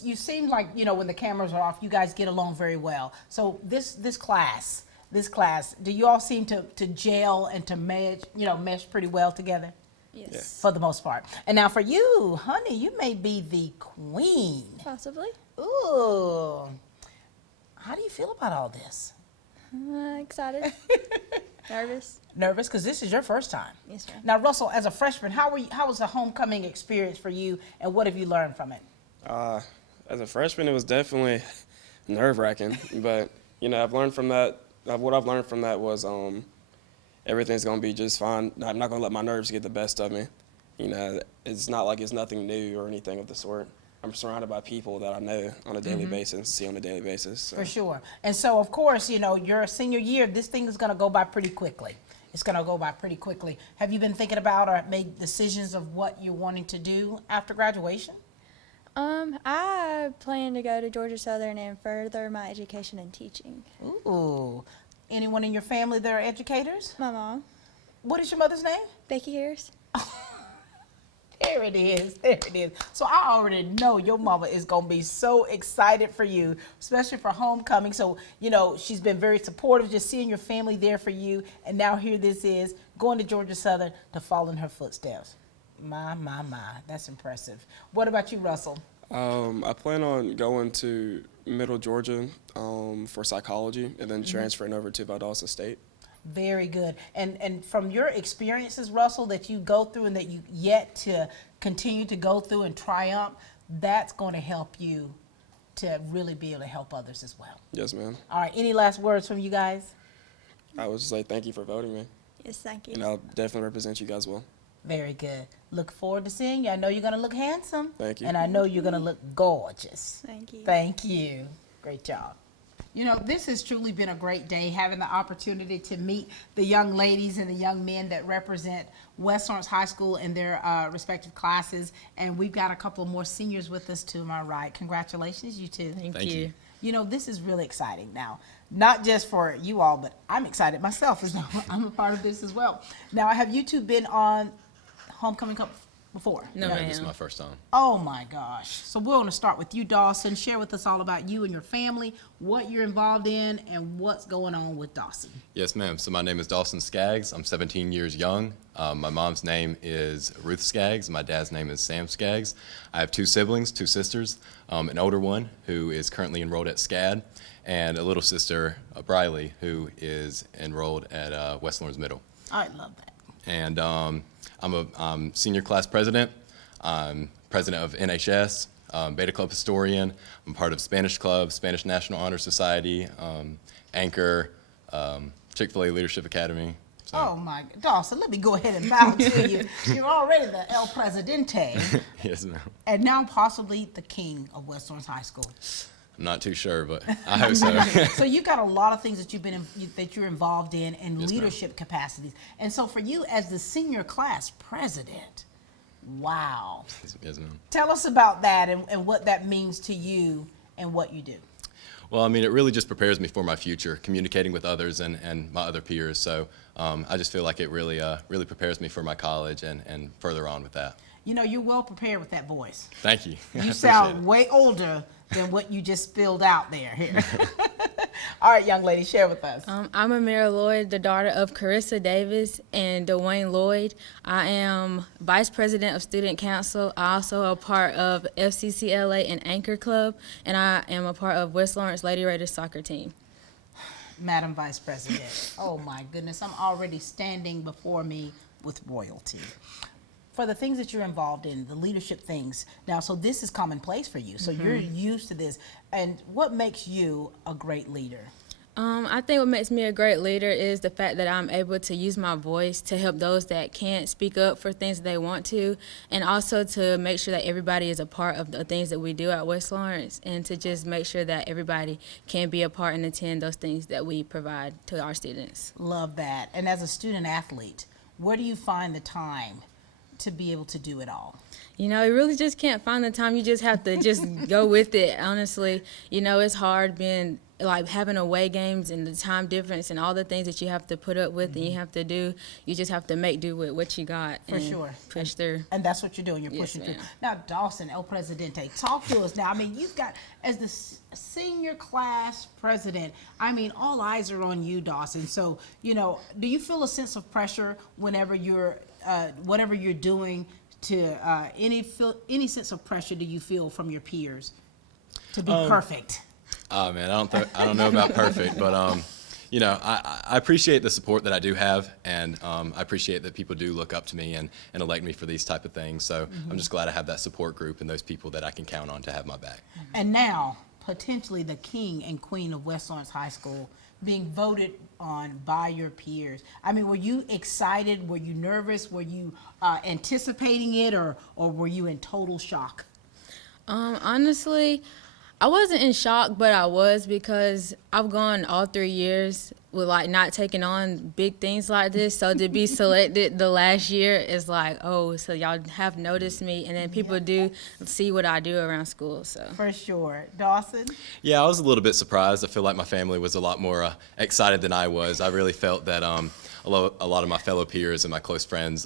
you seem like, when the cameras are off, you guys get along very well. So this class, do you all seem to gel and to mesh pretty well together? Yes. For the most part. And now for you, honey, you may be the queen. Possibly. Ooh. How do you feel about all this? Excited. Nervous. Nervous, because this is your first time. Yes, ma'am. Now, Russell, as a freshman, how was the homecoming experience for you, and what have you learned from it? As a freshman, it was definitely nerve-wracking, but I've learned from that. What I've learned from that was everything's gonna be just fine. I'm not gonna let my nerves get the best of me. It's not like it's nothing new or anything of the sort. I'm surrounded by people that I know on a daily basis, see on a daily basis. So. For sure. And so, of course, your senior year, this thing is going to go by pretty quickly. It's going to go by pretty quickly. Have you been thinking about or made decisions of what you're wanting to do after graduation? I plan to go to Georgia Southern and further my education in teaching. Ooh. Anyone in your family that are educators? My mom. What is your mother's name? Becky Harris. There it is. There it is. So I already know your mama is going to be so excited for you, especially for homecoming. So, she's been very supportive, just seeing your family there for you. And now here this is, going to Georgia Southern to follow in her footsteps. My. That's impressive. What about you, Russell? I plan on going to Middle Georgia for psychology and then transferring over to Valdosta State. Very good. And from your experiences, Russell, that you go through and that you yet to continue to go through and triumph, that's going to help you to really be able to help others as well. Yes, ma'am. All right. Any last words from you guys? I would just say thank you for voting me. Yes, thank you. And I'll definitely represent you guys well. Very good. Look forward to seeing you. I know you're going to look handsome. Thank you. And I know you're going to look gorgeous. Thank you. Thank you. Great job. You know, this has truly been a great day, having the opportunity to meet the young ladies and the young men that represent West Lawrence High School in their respective classes. And we've got a couple more seniors with us to my right. Congratulations, you two. Thank you. You know, this is really exciting now, not just for you all, but I'm excited myself as I'm a part of this as well. Now, have you two been on Homecoming Cup before? No, ma'am. This is my first time. Oh my gosh. So we're going to start with you, Dawson. Share with us all about you and your family, what you're involved in, and what's going on with Dawson. Yes, ma'am. So my name is Dawson Skaggs. I'm 17 years young. My mom's name is Ruth Skaggs. My dad's name is Sam Skaggs. I have two siblings, two sisters, an older one who is currently enrolled at SCAD, and a little sister, Briley, who is enrolled at West Lawrence Middle. I love that. And I'm senior class president. I'm president of NHS, Beta Club historian. I'm part of Spanish Club, Spanish National Honor Society, Anchor, Chick-fil-A Leadership Academy. So. Oh my, Dawson, let me go ahead and bow to you. You're already the El Presidente. Yes, ma'am. And now possibly the king of West Lawrence High School. I'm not too sure, but I hope so. So you've got a lot of things that that you're involved in Yes, leadership capacities. And so for you as the senior class president, wow. Yes, ma'am. Tell us about that and what that means to you and what you do. Well, I mean, it really just prepares me for my future, communicating with others and my other peers. So I just feel like it really prepares me for my college and further on with that. You know, you're well prepared with that voice. Thank you. You sound way older than what you just spilled out there. Here. All right, young lady, share with us. I'm Amira Lloyd, the daughter of Carissa Davis and Dwayne Lloyd. I am Vice President of Student Council. I also am a part of FCCLA and Anchor Club, and I am a part of West Lawrence Lady Raiders soccer team. Madam Vice President, oh my goodness, I'm already standing before me with royalty. For the things that you're involved in, the leadership things. Now, so this is commonplace for you. So you're used to this. And what makes you a great leader? I think what makes me a great leader is the fact that I'm able to use my voice to help those that can't speak up for things they want to, and also to make sure that everybody is a part of the things that we do at West Lawrence, and to just make sure that everybody can be a part and attend those things that we provide to our students. Love that. And as a student athlete, where do you find the time to be able to do it all? You know, you really just can't find the time. You just have to just go with it, honestly. You know, it's hard being, like, having away games and the time difference and all the things that you have to put up with and you have to do. You just have to make do with what you got. For sure. Push through. And that's what you're doing. You're Yes, pushing through. ma'am. Now, Dawson, El Presidente, talk to us now. I mean, you've got, as the senior class president, I mean, all eyes are on you, Dawson. So, you know, do you feel a sense of pressure whenever you're, whatever you're doing, to any sense of pressure do you feel from your peers to be perfect? Oh man, I don't know about perfect, but you know, I appreciate the support that I do have, and I appreciate that people do look up to me and elect me for these type of things. So I'm just glad I have that support group and those people that I can count on to have my back. And now, potentially the king and queen of West Lawrence High School being voted on by your peers. I mean, were you excited? Were you nervous? Were you anticipating it, or were you in total shock? Honestly, I wasn't in shock, but I was, because I've gone all 3 years with, like, not taking on big things like this. So to be selected the last year is like, oh, so y'all have noticed me, and then people do see what I do around school. So for sure. Dawson? Yeah, I was a little bit surprised. I feel like my family was a lot more excited than I was. I really felt that a lot of my fellow peers and my close friends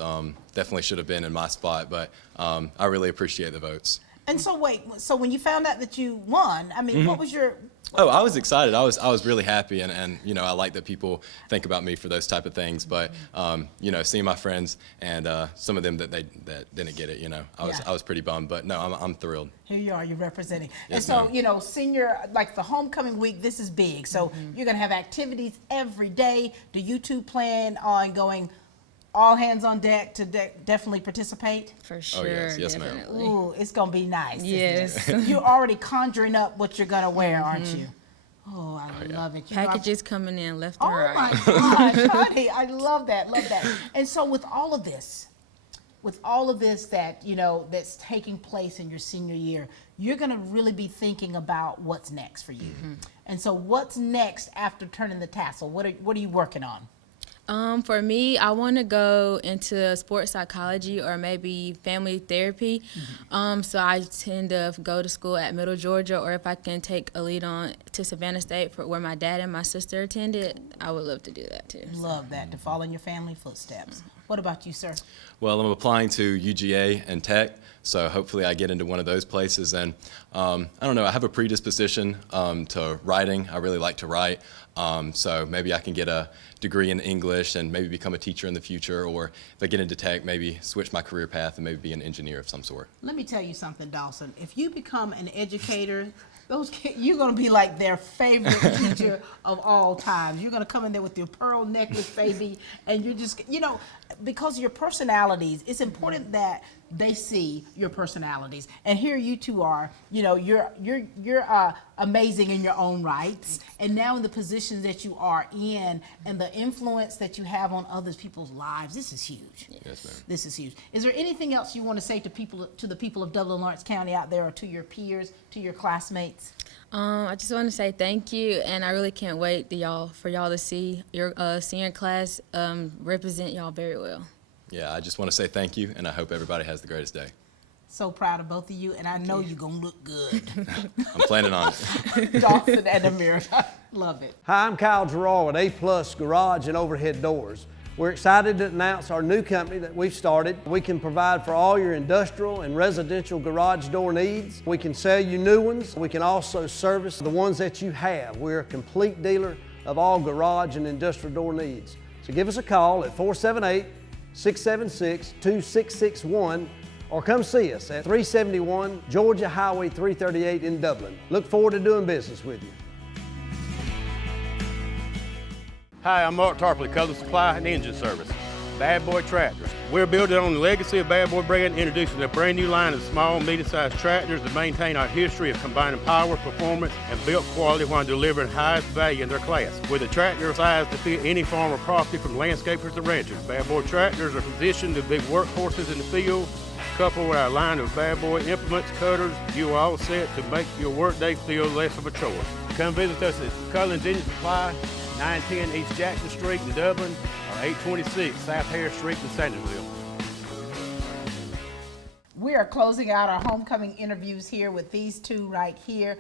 definitely should have been in my spot, but I really appreciate the votes. And so wait, so when you found out that you won, I mean, what was your... Oh, I was excited. I was really happy, and you know, I like that people think about me for those type of things. But you know, seeing my friends and some of them that didn't get it, you know, I was pretty bummed. But no, I'm thrilled. Here you are, you're representing. Yes, and so, ma'am. you know, senior, like the homecoming week, this is big. So you're gonna have activities every day. Do you two plan on going all hands on deck to definitely participate? For sure. Oh yes, yes, ma'am. Ooh, it's gonna be nice. Yes. Isn't it? You're already conjuring up what you're gonna wear, aren't you? Oh, I love it. You know, Packages coming in left oh and right. my gosh, honey, I love that, love that. And so with all of this that, you know, that's taking place in your senior year, you're gonna really be thinking about what's next for you. And so what's next after turning the tassel? What are you working on? For me, I want to go into sports psychology or maybe family therapy. So I tend to go to school at Middle Georgia, or if I can take a lead on to Savannah State, for where my dad and my sister attended, I would love to do that too. Love that, to follow in your family footsteps. What about you, sir? Well, I'm applying to UGA and Tech, so hopefully I get into one of those places. And I don't know, I have a predisposition to writing. I really like to write, so maybe I can get a degree in English and maybe become a teacher in the future, or if I get into tech, maybe switch my career path and maybe be an engineer of some sort. Let me tell you something, Dawson. If you become an educator, those kids, you're gonna be like their favorite teacher of all time. You're gonna come in there with your pearl necklace, baby, and you're just, you know, because of your personalities, it's important that they see your personalities. And here you two are, you know, you're amazing in your own rights, and now in the positions that you are in and the influence that you have on other people's lives, this is huge. Yes, ma'am. This is huge. Is there anything else you want to say to the people of Dublin Lawrence County out there, or to your peers, to your classmates? I just want to say thank you, and I really can't wait for y'all to see your senior class represent y'all very well. Yeah, I just want to say thank you, and I hope everybody has the greatest day. So proud of both of you, and I know you're gonna look good. I'm planning on it. Dawson and Amir, I love it. Hi, I'm Kyle Gerard with A+ Garage and Overhead Doors. We're excited to announce our new company that we've started. We can provide for all your industrial and residential garage door needs. We can sell you new ones. We can also service the ones that you have. We're a complete dealer of all garage and industrial door needs. So give us a call at 478-676-2661, or come see us at 371 Georgia Highway 338 in Dublin. Look forward to doing business with you. Hi, I'm Mark Tarpley, Color Supply and Engine Service. Bad Boy Tractors. We're building on the legacy of Bad Boy brand, introducing a brand new line of small, medium-sized tractors that maintain our history of combining power, performance, and build quality while delivering highest value in their class. With a tractor size to fit any farm or property, from landscapers to ranchers, Bad Boy Tractors are positioned to be workhorses in the field. Coupled with our line of Bad Boy implements, cutters, you are all set to make your workday feel less of a chore. Come visit us at Cullen's Engine Supply, 910 East Jackson Street in Dublin, or 826 South Harris Street in Sandersville. We are closing out our homecoming interviews here with these two right here.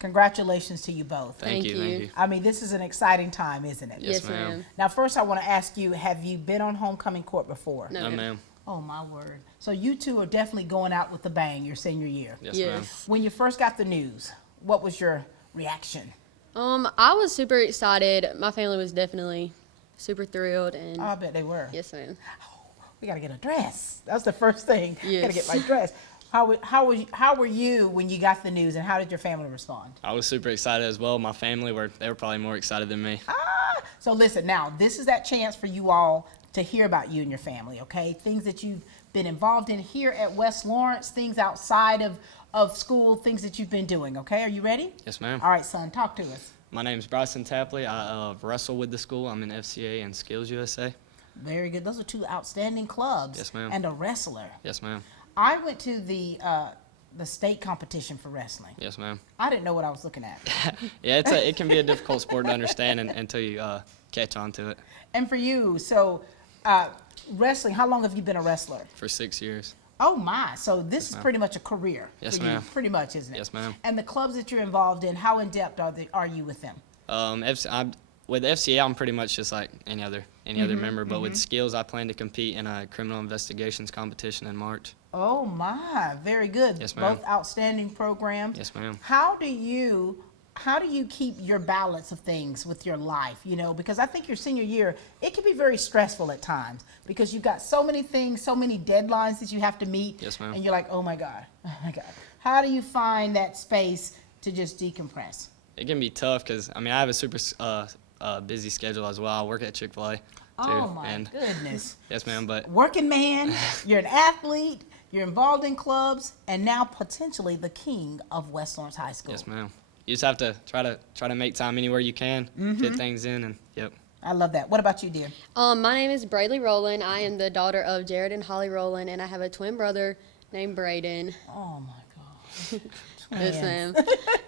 Congratulations to you both. Thank you. I mean, this is an exciting time, isn't it? Yes, ma'am. Now, first I want to ask you, have you been on homecoming court before? No, ma'am. Oh, my word. So you two are definitely going out with a bang your senior year. Yes, ma'am. When you first got the news, what was your reaction? I was super excited. My family was definitely super thrilled, and I bet they were. Yes, ma'am. We got to get a dress. That was the first thing. Yes. Got to get my dress. How were you when you got the news, and how did your family respond? I was super excited as well. My family were probably more excited than me. So listen, now this is that chance for you all to hear about you and your family, okay? Things that you've been involved in here at West Lawrence, things outside of school, things that you've been doing, okay? Are you ready? Yes, ma'am. All right, son, talk to us. My name is Bryson Tapley. I wrestle with the school. I'm in FCA and Skills USA. Very good. Those are two outstanding clubs. Yes, ma'am. And a wrestler. Yes, ma'am. I went to the state competition for wrestling. Yes, ma'am. I didn't know what I was looking at. Yeah, it can be a difficult sport to understand until you catch on to it. And for you, so wrestling, how long have you been a wrestler? For 6 years. Oh my, so this is ma'am. pretty much a career Yes, for you, ma'am. pretty much, isn't it? Yes, ma'am. And the clubs that you're involved in, how in-depth are you with them? With FCA, I'm pretty much just like any other member, but with mhm. Skills, I plan to compete in a criminal investigations competition in March. Oh my, very good. Yes, ma'am. Both outstanding programs. Yes, ma'am. How do you keep your balance of things with your life, you know, because I think your senior year, it can be very stressful at times because you've got so many things, so many deadlines that you have to meet. Yes, ma'am. And you're like, oh my God. How do you find that space to just decompress? It can be tough because, I have a super busy schedule as well. I work at Chick-fil-A too. Oh my goodness. Yes, ma'am, but Working man, you're an athlete, you're involved in clubs, and now potentially the king of West Lawrence High School. yes, ma'am. you just have to try to make time anywhere you can, fit things in, and yep. I love that. What about you, dear? My name is Brayley Rowland. I am the daughter of Jared and Holly Rowland, and I have a twin brother named Braden. Oh my gosh. Yes, ma'am.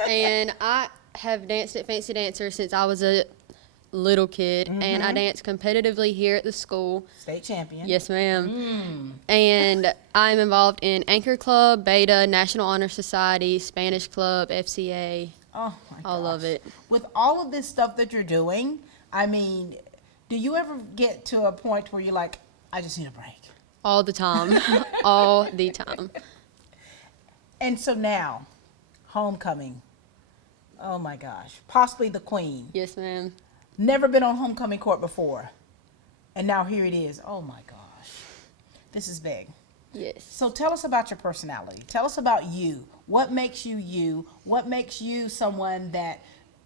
And I have danced at Fancy Dancer since I was a little kid, and I dance competitively here at the school. State champion. Yes, ma'am. And I'm involved in Anchor Club, Beta, National Honor Society, Spanish Club, FCA. Oh my gosh. All of it. With all of this stuff that you're doing, I mean, do you ever get to a point where you're like, I just need a break? All the time. All the time. And so now, homecoming. Oh my gosh. Possibly the queen. Yes, ma'am. Never been on homecoming court before. And now here it is. Oh my gosh. This is big. Yes. So tell us about your personality. Tell us about you. What makes you you? What makes you someone that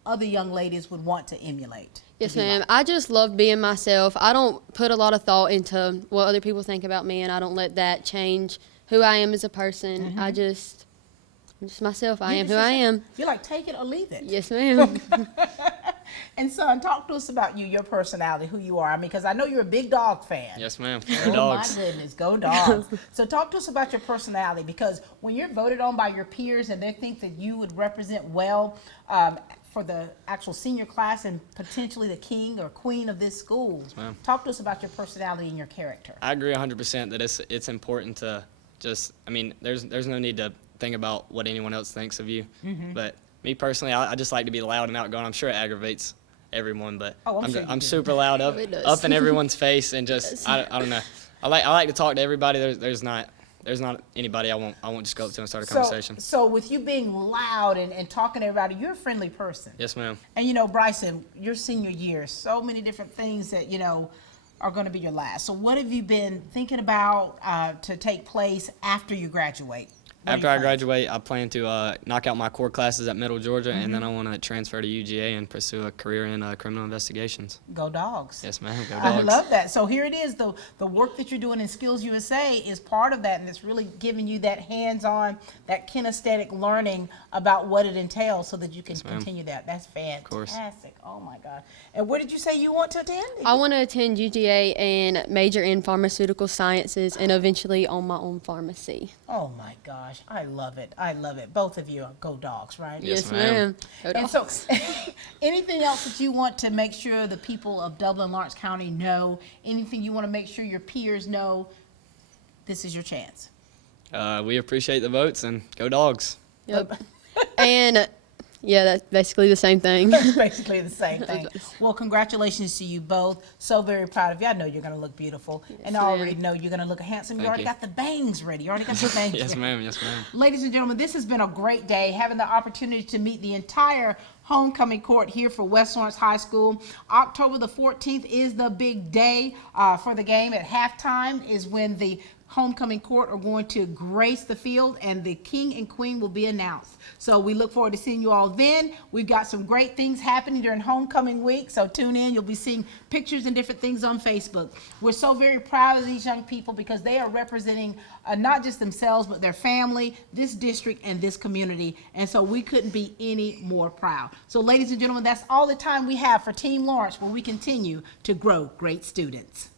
other young ladies would want to emulate? Yes, ma'am. I just love being myself. I don't put a lot of thought into what other people think about me, and I don't let that change who I am as a person. I'm just myself. I am who I am. You're like, take it or leave it. Yes, ma'am. And son, talk to us about you, your personality, who you are. I mean, because I know you're a big dog fan. Yes, ma'am. Oh Dogs. my goodness, go dogs. So talk to us about your personality, because when you're voted on by your peers and they think that you would represent well for the actual senior class and potentially the king or queen of this school, ma'am. talk to us about your personality and your character. I agree 100% that it's important to just, I mean, there's no need to think about what anyone else thinks of you. But me personally, I just like to be loud and outgoing. I'm sure it aggravates everyone, but I'm super loud up in everyone's face, and just I don't know. I like to talk to everybody. There's not anybody I won't just go up to and start a conversation. So with you being loud and talking to everybody, you're a friendly person. Yes, ma'am. And you know, Bryson, your senior year, so many different things that, you know, are going to be your last. So what have you been thinking about to take place after you graduate? After I graduate, I plan to knock out my core classes at Middle Georgia, and then I want to transfer to UGA and pursue a career in criminal investigations. Go dogs. Yes, ma'am. Go dogs. I love that. So here it is. The work that you're doing in Skills USA is part of that, and it's really giving you that hands-on, that kinesthetic learning about what it entails so that you can continue that. That's fantastic. Oh, my God. And where did you say you want to attend? I want to attend UGA and major in pharmaceutical sciences and eventually own my own pharmacy. Oh, my gosh. I love it. I love it. Both of you are go dogs, right? Yes, ma'am. And so anything else that you want to make sure the people of Dublin, Lawrence County know, anything you want to make sure your peers know, this is your chance. We appreciate the votes, and go dogs. Yep. And yeah, that's basically the same thing. That's basically the same thing. Well, congratulations to you both. So very proud of you. I know you're going to look beautiful. Yes, and I already know you're going to look handsome. Thank You already you. got the bangs ready. You already got the bangs Yes, ready. ma'am. Yes, ma'am. Ladies and gentlemen, this has been a great day, having the opportunity to meet the entire homecoming court here for West Lawrence High School. October the 14th is the big day for the game. At halftime is when the homecoming court are going to grace the field, and the king and queen will be announced. So we look forward to seeing you all then. We've got some great things happening during homecoming week, so tune in. You'll be seeing pictures and different things on Facebook. We're so very proud of these young people because they are representing not just themselves, but their family, this district, and this community. And so we couldn't be any more proud. So ladies and gentlemen, that's all the time we have for Team Lawrence, where we continue to grow great students.